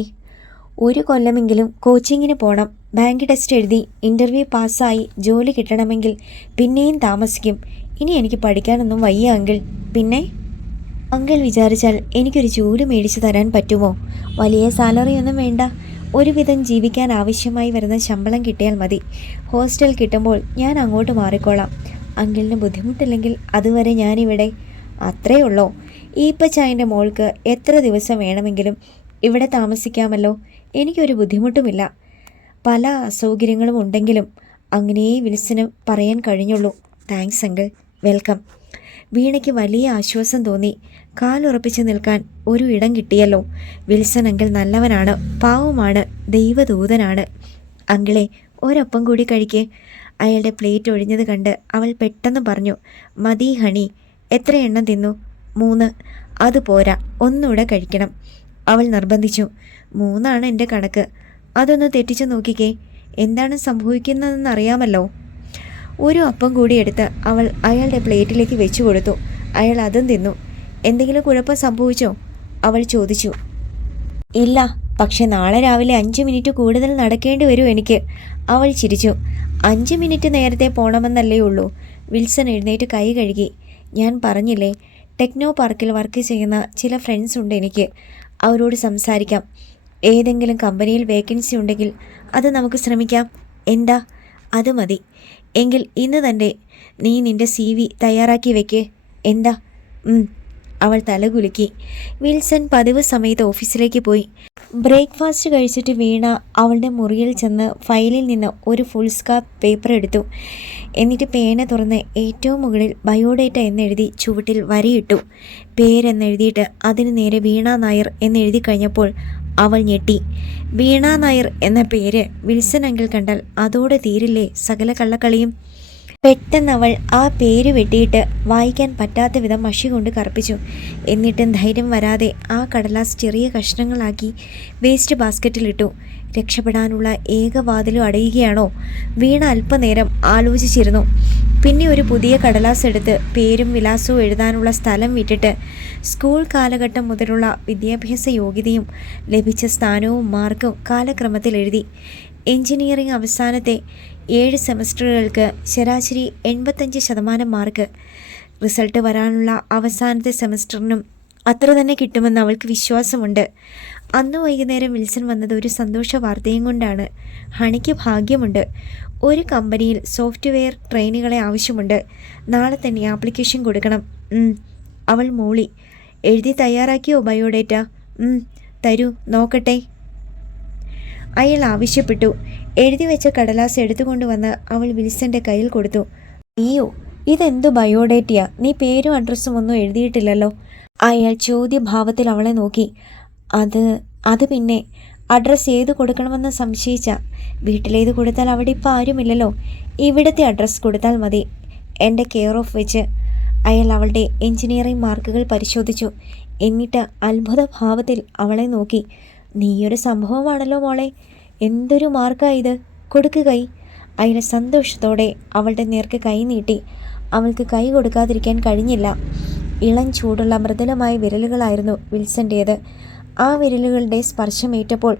ഒരു കൊല്ലമെങ്കിലും കോച്ചിങ്ങിന് പോകണം. ബാങ്ക് ടെസ്റ്റ് എഴുതി ഇൻ്റർവ്യൂ പാസ്സായി ജോലി കിട്ടണമെങ്കിൽ പിന്നെയും താമസിക്കും. ഇനി എനിക്ക് പഠിക്കാനൊന്നും വയ്യ അങ്കിൾ. പിന്നെ അങ്കിൾ വിചാരിച്ചാൽ എനിക്കൊരു ജോലി മേടിച്ചു തരാൻ പറ്റുമോ? വലിയ സാലറിയൊന്നും വേണ്ട. ഒരുവിധം ജീവിക്കാൻ ആവശ്യമായി വരുന്ന ശമ്പളം കിട്ടിയാൽ മതി. ഹോസ്റ്റൽ കിട്ടുമ്പോൾ ഞാൻ അങ്ങോട്ട് മാറിക്കോളാം. അങ്കിളിന് ബുദ്ധിമുട്ടില്ലെങ്കിൽ അതുവരെ ഞാനിവിടെ. അത്രേ ഉള്ളോ? ഈപ്പച്ചായൻ്റെ മോൾക്ക് എത്ര ദിവസം വേണമെങ്കിലും ഇവിടെ താമസിക്കാമല്ലോ. എനിക്കൊരു ബുദ്ധിമുട്ടുമില്ല. പല അസൗകര്യങ്ങളും ഉണ്ടെങ്കിലും അങ്ങനെയേ വിൽസന് പറയാൻ കഴിഞ്ഞുള്ളൂ. Thanks uncle. വെൽക്കം. വീണയ്ക്ക് വലിയ ആശ്വാസം തോന്നി. കാലുറപ്പിച്ച് നിൽക്കാൻ ഒരു ഇടം കിട്ടിയല്ലോ. വിൽസൺ അങ്കിൾ നല്ലവനാണ്, പാവമാണ്, ദൈവദൂതനാണ്. അങ്കിളെ, ഒരൊപ്പം കൂടി കഴിക്കേ. അയാളുടെ പ്ലേറ്റ് ഒഴിഞ്ഞത് കണ്ട് അവൾ പെട്ടെന്ന് പറഞ്ഞു. മതി ഹണി. എത്ര എണ്ണം തിന്നു? 3. അതുപോരാ, ഒന്നുകൂടെ കഴിക്കണം. അവൾ നിർബന്ധിച്ചു. 3 എൻ്റെ കണക്ക്. അതൊന്ന് തെറ്റിച്ചു നോക്കിക്കേ. എന്താണ് സംഭവിക്കുന്നതെന്ന് അറിയാമല്ലോ. ഒരു അപ്പം കൂടി എടുത്ത് അവൾ അയാളുടെ പ്ലേറ്റിലേക്ക് വെച്ചു കൊടുത്തു. അയാൾ അതും തിന്നു. എന്തെങ്കിലും കുഴപ്പം സംഭവിച്ചോ? അവൾ ചോദിച്ചു. ഇല്ല, പക്ഷെ നാളെ രാവിലെ 5 മിനിറ്റ് കൂടുതൽ നടക്കേണ്ടി വരും എനിക്ക്. അവൾ ചിരിച്ചു. 5 മിനിറ്റ് നേരത്തെ പോണമെന്നല്ലേ ഉള്ളൂ. വിൽസൺ എഴുന്നേറ്റ് കൈ കഴുകി. ഞാൻ പറഞ്ഞില്ലേ, ടെക്നോ പാർക്കിൽ വർക്ക് ചെയ്യുന്ന ചില ഫ്രണ്ട്സ് ഉണ്ട് എനിക്ക്. അവരോട് സംസാരിക്കാം. ഏതെങ്കിലും കമ്പനിയിൽ വേക്കൻസി ഉണ്ടെങ്കിൽ അത് നമുക്ക് ശ്രമിക്കാം. എന്താ? അത് മതി. എങ്കിൽ ഇന്ന് തന്നെ നീ നിൻ്റെ CV തയ്യാറാക്കി വെക്ക്. എന്താ? അവൾ തലകുലുക്കി. വിൽസൺ പതിവ് സമയത്ത് ഓഫീസിലേക്ക് പോയി. ബ്രേക്ക്ഫാസ്റ്റ് കഴിച്ചിട്ട് വീണ അവളുടെ മുറിയിൽ ചെന്ന് ഫയലിൽ നിന്ന് ഒരു ഫുൾ സ്കാപ്പ് പേപ്പർ എടുത്തു. എന്നിട്ട് പേന തുറന്ന് ഏറ്റവും മുകളിൽ ബയോഡേറ്റ എന്നെഴുതി ചുവട്ടിൽ വരയിട്ടു. പേരെന്നെഴുതിയിട്ട് അതിന് നേരെ വീണ നായർ എന്നെഴുതി കഴിഞ്ഞപ്പോൾ അവൾ ഞെട്ടി. വീണ നായർ എന്ന പേര് വിൽസൺ അങ്കിൾ കണ്ടാൽ അതോടെ തീരില്ലേ സകല കള്ളക്കളിയും. പെട്ടെന്ന് അവൾ ആ പേര് വെട്ടിയിട്ട് വായിക്കാൻ പറ്റാത്ത വിധം മഷി കൊണ്ട് കറുപ്പിച്ചു. എന്നിട്ടും ധൈര്യം വരാതെ ആ കടലാസ് ചെറിയ കഷ്ണങ്ങളാക്കി വേസ്റ്റ് ബാസ്ക്കറ്റിലിട്ടു. രക്ഷപ്പെടാനുള്ള ഏക വാതിലും അടയുകയാണോ? വീണ അല്പനേരം ആലോചിച്ചിരുന്നു. പിന്നെ ഒരു പുതിയ കടലാസ് എടുത്ത് പേരും വിലാസവും എഴുതാനുള്ള സ്ഥലം വിട്ടിട്ട് സ്കൂൾ കാലഘട്ടം മുതലുള്ള വിദ്യാഭ്യാസ യോഗ്യതയും ലഭിച്ച സ്ഥാനവും മാർക്കും കാലക്രമത്തിൽ എഴുതി. എഞ്ചിനീയറിംഗ് അവസാനത്തെ 7 സെമസ്റ്ററുകൾക്ക് ശരാശരി 85% മാർക്ക്. റിസൾട്ട് വരാനുള്ള അവസാനത്തെ സെമസ്റ്ററിനും അത്ര തന്നെ കിട്ടുമെന്ന് അവൾക്ക് വിശ്വാസമുണ്ട്. അന്ന് വൈകുന്നേരം വിൽസൺ വന്നത് ഒരു സന്തോഷ വാർത്തയും കൊണ്ടാണ്. ഹണിക്ക് ഭാഗ്യമുണ്ട്. ഒരു കമ്പനിയിൽ സോഫ്റ്റ്വെയർ ട്രെയിനികളെ ആവശ്യമുണ്ട്. നാളെ തന്നെ ആപ്ലിക്കേഷൻ കൊടുക്കണം. അവൾ മൂളി. എഴുതി തയ്യാറാക്കിയോ ബയോഡേറ്റ? തരൂ നോക്കട്ടെ, അയാൾ ആവശ്യപ്പെട്ടു. എഴുതി വെച്ച കടലാസ് എടുത്തുകൊണ്ടുവന്ന് അവൾ വിൽസന്റെ കയ്യിൽ കൊടുത്തു. അയ്യോ, ഇതെന്തു ബയോഡേറ്റയാ? നീ പേരും അഡ്രസ്സും ഒന്നും എഴുതിയിട്ടില്ലല്ലോ. അയാൾ ചോദ്യഭാവത്തിൽ അവളെ നോക്കി. അത് പിന്നെ അഡ്രസ്സ് ഏത് കൊടുക്കണമെന്ന് സംശയിച്ച. വീട്ടിലേത് കൊടുത്താൽ അവിടെ ഇപ്പോൾ ആരുമില്ലല്ലോ. ഇവിടുത്തെ അഡ്രസ്സ് കൊടുത്താൽ മതി, എൻ്റെ കെയർ ഓഫ് വെച്ച്. അയാൾ അവളുടെ എഞ്ചിനീയറിംഗ് മാർക്കുകൾ പരിശോധിച്ചു. എന്നിട്ട് അത്ഭുത ഭാവത്തിൽ അവളെ നോക്കി. നീയൊരു സംഭവമാണല്ലോ മോളെ. എന്തൊരു മാർക്കാ ഇത്, കൊടുക്ക് കൈ. അയാൾ സന്തോഷത്തോടെ അവളുടെ നേർക്ക് കൈ നീട്ടി. അവൾക്ക് കൈ കൊടുക്കാതിരിക്കാൻ കഴിഞ്ഞില്ല. ഇളം ചൂടുള്ള മൃദുലമായ വിരലുകളായിരുന്നു വിൽസൻ്റേത്. ആ വിരലുകളുടെ സ്പർശമേറ്റപ്പോൾ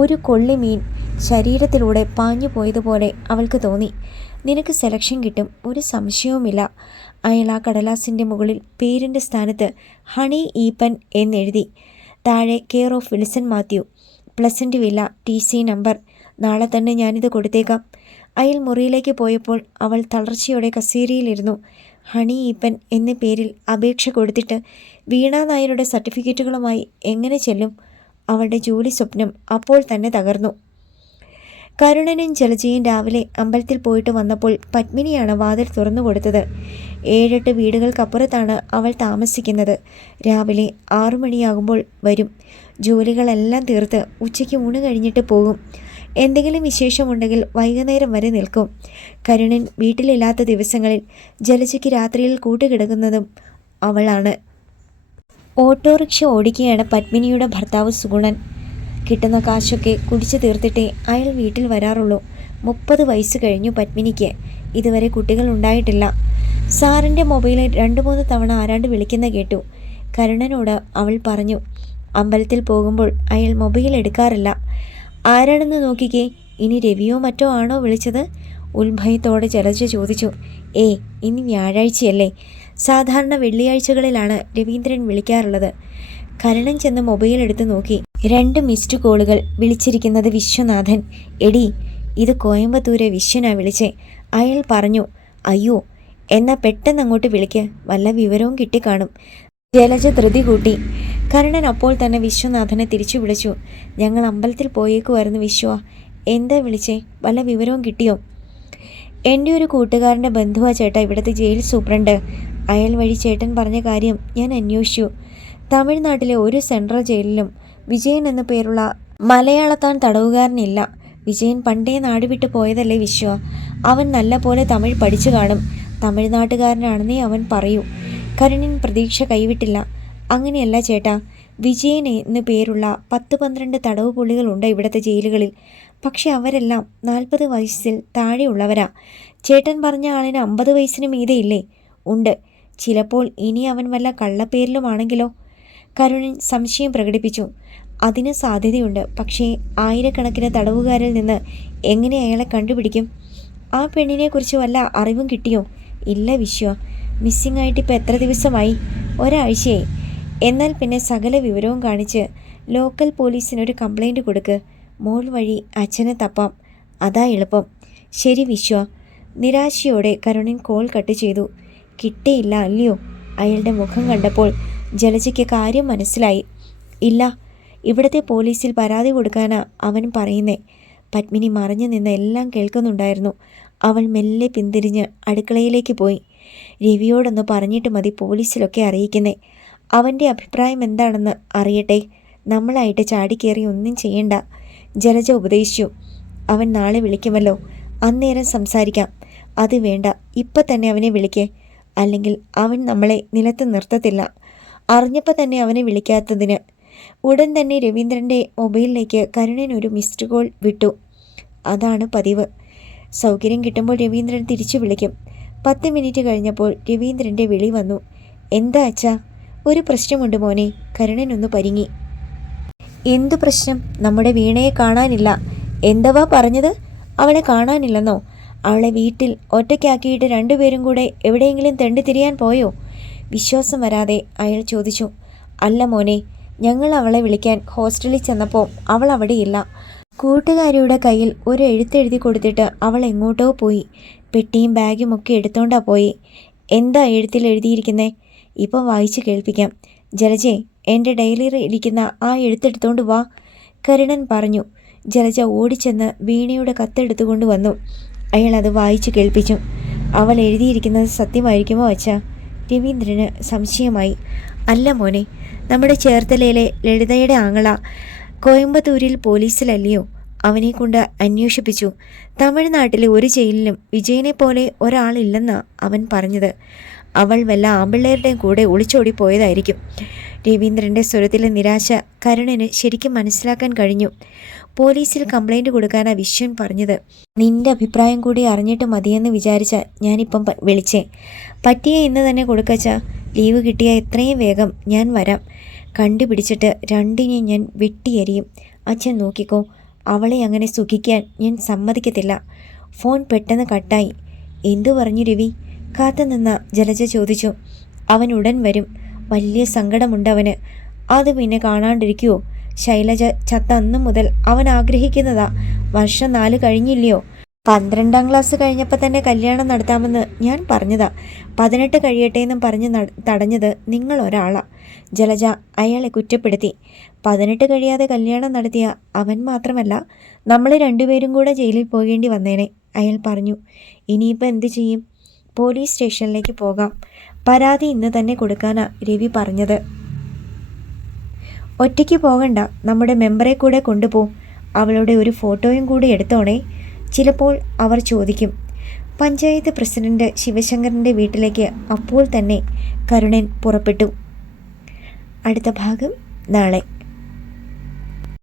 ഒരു കൊള്ളിമീൻ ശരീരത്തിലൂടെ പാഞ്ഞു പോയതുപോലെ അവൾക്ക് തോന്നി. നിനക്ക് സെലക്ഷൻ കിട്ടും, ഒരു സംശയവുമില്ല. അയാൾ ആ കടലാസിൻ്റെ മുകളിൽ പേരിൻ്റെ സ്ഥാനത്ത് ഹണി ഈപ്പൻ എന്നെഴുതി. താഴെ care of Wilson Mathew, pleasant villa, TC number. നാളെ തന്നെ ഞാനിത് കൊടുത്തേക്കാം. അയാൾ മുറിയിലേക്ക് പോയപ്പോൾ അവൾ തളർച്ചയോടെ കസേരയിലിരുന്നു. ഹണി ഈപ്പൻ എന്ന പേരിൽ അപേക്ഷ കൊടുത്തിട്ട് വീണ നായരുടെ സർട്ടിഫിക്കറ്റുകളുമായി എങ്ങനെ ചെല്ലും? അവളുടെ ജോലി സ്വപ്നം അപ്പോൾ തന്നെ തകർന്നു. കരുണനും ജലജയും രാവിലെ അമ്പലത്തിൽ പോയിട്ട് വന്നപ്പോൾ പത്മിനിയാണ് വാതിൽ തുറന്നു കൊടുത്തത്. 7-8 വീടുകൾക്കപ്പുറത്താണ് അവൾ താമസിക്കുന്നത്. രാവിലെ 6 മണിയാകുമ്പോൾ വരും. ജോലികളെല്ലാം തീർത്ത് ഉച്ചയ്ക്ക് ഊണ് കഴിഞ്ഞിട്ട് പോകും. എന്തെങ്കിലും വിശേഷമുണ്ടെങ്കിൽ വൈകുന്നേരം വരെ നിൽക്കും. കരുണൻ വീട്ടിലില്ലാത്ത ദിവസങ്ങളിൽ ജലജയ്ക്ക് രാത്രിയിൽ കൂട്ടുകിടക്കുന്നതും അവളാണ്. ഓട്ടോറിക്ഷ ഓടിക്കുകയാണ് പത്മിനിയുടെ ഭർത്താവ് സുഗുണൻ. കിട്ടുന്ന കാശൊക്കെ കുടിച്ചു തീർത്തിട്ടേ അയാൾ വീട്ടിൽ വരാറുള്ളൂ. 30 വയസ്സ് കഴിഞ്ഞു പത്മിനിക്ക്. ഇതുവരെ കുട്ടികൾ ഉണ്ടായിട്ടില്ല. സാറിൻ്റെ മൊബൈലിൽ 2-3 തവണ ആരാണ്ട് വിളിക്കുന്ന കേട്ടു. കരുണനോട് അവൾ പറഞ്ഞു. അമ്പലത്തിൽ പോകുമ്പോൾ അയാൾ മൊബൈൽ എടുക്കാറില്ല. ആരാണെന്ന് നോക്കിക്കേ, ഇനി രവിയോ മറ്റോ ആണോ വിളിച്ചത്? ഉത്ഭയത്തോടെ ജലജ ചോദിച്ചു. ഇനി വ്യാഴാഴ്ചയല്ലേ? സാധാരണ വെള്ളിയാഴ്ചകളിലാണ് രവീന്ദ്രൻ വിളിക്കാറുള്ളത്. കരുണൻ ചെന്ന് മൊബൈൽ എടുത്ത് നോക്കി. 2 മിസ്ഡ് കോളുകൾ. വിളിച്ചിരിക്കുന്നത് വിശ്വനാഥൻ. എടി, ഇത് കോയമ്പത്തൂരെ വിശ്വനാ വിളിച്ചേ. അയാൾ പറഞ്ഞു. അയ്യോ, എന്നാൽ പെട്ടെന്ന് അങ്ങോട്ട് വിളിക്ക്, വല്ല വിവരവും കിട്ടിക്കാണും. ജലജ ധൃതി കൂട്ടി. കരുണൻ അപ്പോൾ തന്നെ വിശ്വനാഥനെ തിരിച്ചു വിളിച്ചു. ഞങ്ങൾ അമ്പലത്തിൽ പോയേക്കുമായിരുന്നു വിശ്വ. എന്താ വിളിച്ചേ? വല്ല വിവരവും കിട്ടിയോ? എൻ്റെ ഒരു കൂട്ടുകാരൻ്റെ ബന്ധുവാ ചേട്ടാ ഇവിടുത്തെ ജയിൽ സൂപ്രണ്ട്. അയാൾ വഴി ചേട്ടൻ പറഞ്ഞ കാര്യം ഞാൻ അന്വേഷിച്ചു. തമിഴ്നാട്ടിലെ ഒരു സെൻട്രൽ ജയിലിലും വിജയൻ എന്ന പേരുള്ള മലയാളത്താൻ തടവുകാരനില്ല. വിജയൻ പണ്ടേ നാട് വിട്ടു പോയതല്ലേ വിശ്വ. അവൻ നല്ല പോലെ തമിഴ് പഠിച്ചു കാണും. തമിഴ്നാട്ടുകാരനാണെന്നേ അവൻ പറയൂ. കരുണൻ പ്രതീക്ഷ കൈവിട്ടില്ല. അങ്ങനെയല്ല ചേട്ടാ, വിജയൻ എന്ന് പേരുള്ള 10-12 തടവ് പുള്ളികളുണ്ട് ഇവിടുത്തെ ജയിലുകളിൽ. പക്ഷെ അവരെല്ലാം 40 വയസ്സിൽ താഴെയുള്ളവരാ. ചേട്ടൻ പറഞ്ഞ ആളിന് 50 വയസ്സിന് മീതെയില്ലേ? ഉണ്ട്. ചിലപ്പോൾ ഇനി അവൻ വല്ല കള്ളപ്പേരിലുമാണെങ്കിലോ? കരുണൻ സംശയം പ്രകടിപ്പിച്ചു. അതിന് സാധ്യതയുണ്ട്. പക്ഷേ ആയിരക്കണക്കിന് തടവുകാരിൽ നിന്ന് എങ്ങനെ അയാളെ കണ്ടുപിടിക്കും? ആ പെണ്ണിനെക്കുറിച്ച് വല്ല അറിവും കിട്ടിയോ? ഇല്ല വിശ്വ. മിസ്സിംഗ് ആയിട്ട് ഇപ്പോൾ എത്ര ദിവസമായി? ഒരാഴ്ചയായി. എന്നാൽ പിന്നെ സകല വിവരവും കാണിച്ച് ലോക്കൽ പോലീസിനൊരു കംപ്ലൈൻറ്റ് കൊടുക്ക്. മോൾ വഴി അച്ഛനെ തപ്പാം. അതാ എളുപ്പം. ശരി വിശ്വ. നിരാശയോടെ കരുണൻ കോൾ കട്ട് ചെയ്തു. കിട്ടിയില്ല അല്ലയോ? അയാളുടെ മുഖം കണ്ടപ്പോൾ ജലജയ്ക്ക് കാര്യം മനസ്സിലായി. ഇല്ല, ഇവിടുത്തെ പോലീസിൽ പരാതി കൊടുക്കാനാ അവൻ പറയുന്നേ. പത്മിനി മറഞ്ഞു നിന്ന് എല്ലാം കേൾക്കുന്നുണ്ടായിരുന്നു. അവൾ മെല്ലെ പിന്തിരിഞ്ഞ് അടുക്കളയിലേക്ക് പോയി. രവിയോടൊന്ന് പറഞ്ഞിട്ട് മതി പോലീസിലൊക്കെ അറിയിക്കുന്നേ. അവൻ്റെ അഭിപ്രായം എന്താണെന്ന് അറിയട്ടെ. നമ്മളായിട്ട് ചാടിക്കേറി ഒന്നും ചെയ്യണ്ട, ജലജ ഉപദേശിച്ചു. അവൻ നാളെ വിളിക്കുമല്ലോ, അന്നേരം സംസാരിക്കാം. അത് വേണ്ട, ഇപ്പം തന്നെ അവനെ വിളിക്കേ. അല്ലെങ്കിൽ അവൻ നമ്മളെ നിലത്ത് നിർത്തത്തില്ല. അറിഞ്ഞപ്പോൾ തന്നെ അവനെ വിളിക്കാത്തതിന്. ഉടൻ തന്നെ രവീന്ദ്രൻ്റെ മൊബൈലിലേക്ക് കരുണൻ ഒരു മിസ്ഡ് കോൾ വിട്ടു. അതാണ് പതിവ്. സൗകര്യം കിട്ടുമ്പോൾ രവീന്ദ്രൻ തിരിച്ചു വിളിക്കും. 10 മിനിറ്റ് കഴിഞ്ഞപ്പോൾ രവീന്ദ്രൻ്റെ വിളി വന്നു. എന്താ അച്ഛാ? ഒരു പ്രശ്നമുണ്ട് മോനെ. കരുണൻ ഒന്ന് പരിങ്ങി. എന്തു പ്രശ്നം? നമ്മുടെ വീണയെ കാണാനില്ല. എന്തവാ പറഞ്ഞത്? അവളെ കാണാനില്ലെന്നോ? അവളെ വീട്ടിൽ ഒറ്റയ്ക്കാക്കിയിട്ട് 2 പേരും കൂടെ എവിടെയെങ്കിലും തെണ്ടി തിരിയാൻ പോയോ? വിശ്വാസം വരാതെ അയാൾ ചോദിച്ചു. അല്ല മോനെ, ഞങ്ങൾ അവളെ വിളിക്കാൻ ഹോസ്റ്റലിൽ ചെന്നപ്പോൾ അവൾ അവിടെയില്ല. കൂട്ടുകാരിയുടെ കയ്യിൽ ഒരു എഴുത്തെഴുതി കൊടുത്തിട്ട് അവൾ എങ്ങോട്ടോ പോയി. പെട്ടിയും ബാഗും ഒക്കെ എടുത്തോണ്ടാ പോയി. എന്താ എഴുത്തിൽ എഴുതിയിരിക്കുന്നേ? ഇപ്പം വായിച്ച് കേൾപ്പിക്കാം. ജലജെ, എൻ്റെ ഡയറിയിൽ ഇരിക്കുന്ന ആ എഴുത്തെടുത്തോണ്ട് വാ, കരുണൻ പറഞ്ഞു. ജലജ ഓടിച്ചെന്ന് വീണയുടെ കത്തെടുത്തുകൊണ്ട് വന്നു. അയാൾ അത് വായിച്ചു കേൾപ്പിച്ചു. അവൾ എഴുതിയിരിക്കുന്നത് സത്യമായിരിക്കുമോ അച്ഛാ? രവീന്ദ്രന് സംശയമായി. അല്ല മോനെ, നമ്മുടെ ചേർത്തലയിലെ ലളിതയുടെ ആങ്ങള കോയമ്പത്തൂരിൽ പോലീസിലല്ലയോ? അവനെ കൊണ്ട് അന്വേഷിപ്പിച്ചു. തമിഴ്നാട്ടിലെ ഒരു ജയിലിലും വിജയനെ പോലെ ഒരാളില്ലെന്നാ അവൻ പറഞ്ഞത്. അവൾ വല്ല ആമ്പിള്ളേരുടെയും കൂടെ ഒളിച്ചോടി പോയതായിരിക്കും. രവീന്ദ്രൻ്റെ സ്വരത്തിലെ നിരാശ കരുണന് ശരിക്കും മനസ്സിലാക്കാൻ കഴിഞ്ഞു. പോലീസിൽ കംപ്ലൈൻറ്റ് കൊടുക്കാനാണ് വിശ്വൻ പറഞ്ഞത്. നിന്റെ അഭിപ്രായം കൂടി അറിഞ്ഞിട്ട് മതിയെന്ന് വിചാരിച്ച ഞാനിപ്പം വിളിച്ചേ. പറ്റിയ ഇന്ന് തന്നെ കൊടുക്കച്ചാ. ലീവ് കിട്ടിയ എത്രയും വേഗം ഞാൻ വരാം. കണ്ടുപിടിച്ചിട്ട് രണ്ടിനെയും ഞാൻ വെട്ടിയെറിയും. അച്ഛൻ നോക്കിക്കോ, അവളെ അങ്ങനെ സുഖിക്കാൻ ഞാൻ സമ്മതിക്കത്തില്ല. ഫോൺ പെട്ടെന്ന് കട്ടായി. എന്തു പറഞ്ഞു രവി? കാത്തുനിന്ന ജലജ ചോദിച്ചു. അവൻ ഉടൻ വരും. വലിയ സങ്കടമുണ്ടവന്. അത് പിന്നെ കാണാണ്ടിരിക്കുവോ? ശൈലജ ചത്ത അന്നു മുതൽ അവൻ ആഗ്രഹിക്കുന്നതാ. വർഷം 4 കഴിഞ്ഞില്ലയോ? 12ാം ക്ലാസ് കഴിഞ്ഞപ്പോൾ തന്നെ കല്യാണം നടത്താമെന്ന് ഞാൻ പറഞ്ഞതാ. 18 കഴിയട്ടെ എന്നും പറഞ്ഞ് തടഞ്ഞത് നിങ്ങൾ ഒരാളാ. ജലജ അയാളെ കുറ്റപ്പെടുത്തി. 18 കഴിയാതെ കല്യാണം നടത്തിയ അവൻ മാത്രമല്ല, നമ്മൾ രണ്ടുപേരും കൂടെ ജയിലിൽ പോകേണ്ടി വന്നേനെ, അയാൾ പറഞ്ഞു. ഇനിയിപ്പോൾ എന്തു ചെയ്യും? പോലീസ് സ്റ്റേഷനിലേക്ക് പോകാം. പരാതി ഇന്ന് തന്നെ കൊടുക്കാനാ രവി പറഞ്ഞത്. ഒറ്റയ്ക്ക് പോകണ്ട, നമ്മുടെ മെമ്പറെ കൂടെ കൊണ്ടുപോ. അവളുടെ ഒരു ഫോട്ടോയും കൂടി എടുത്തോണേ. ചിലപ്പോൾ അവർ ചോദിക്കും. പഞ്ചായത്ത് പ്രസിഡന്റ് ശിവശങ്കറിൻ്റെ വീട്ടിലേക്ക് അപ്പോൾ തന്നെ കരുണൻ പുറപ്പെട്ടു. അടുത്ത ഭാഗം നാളെ.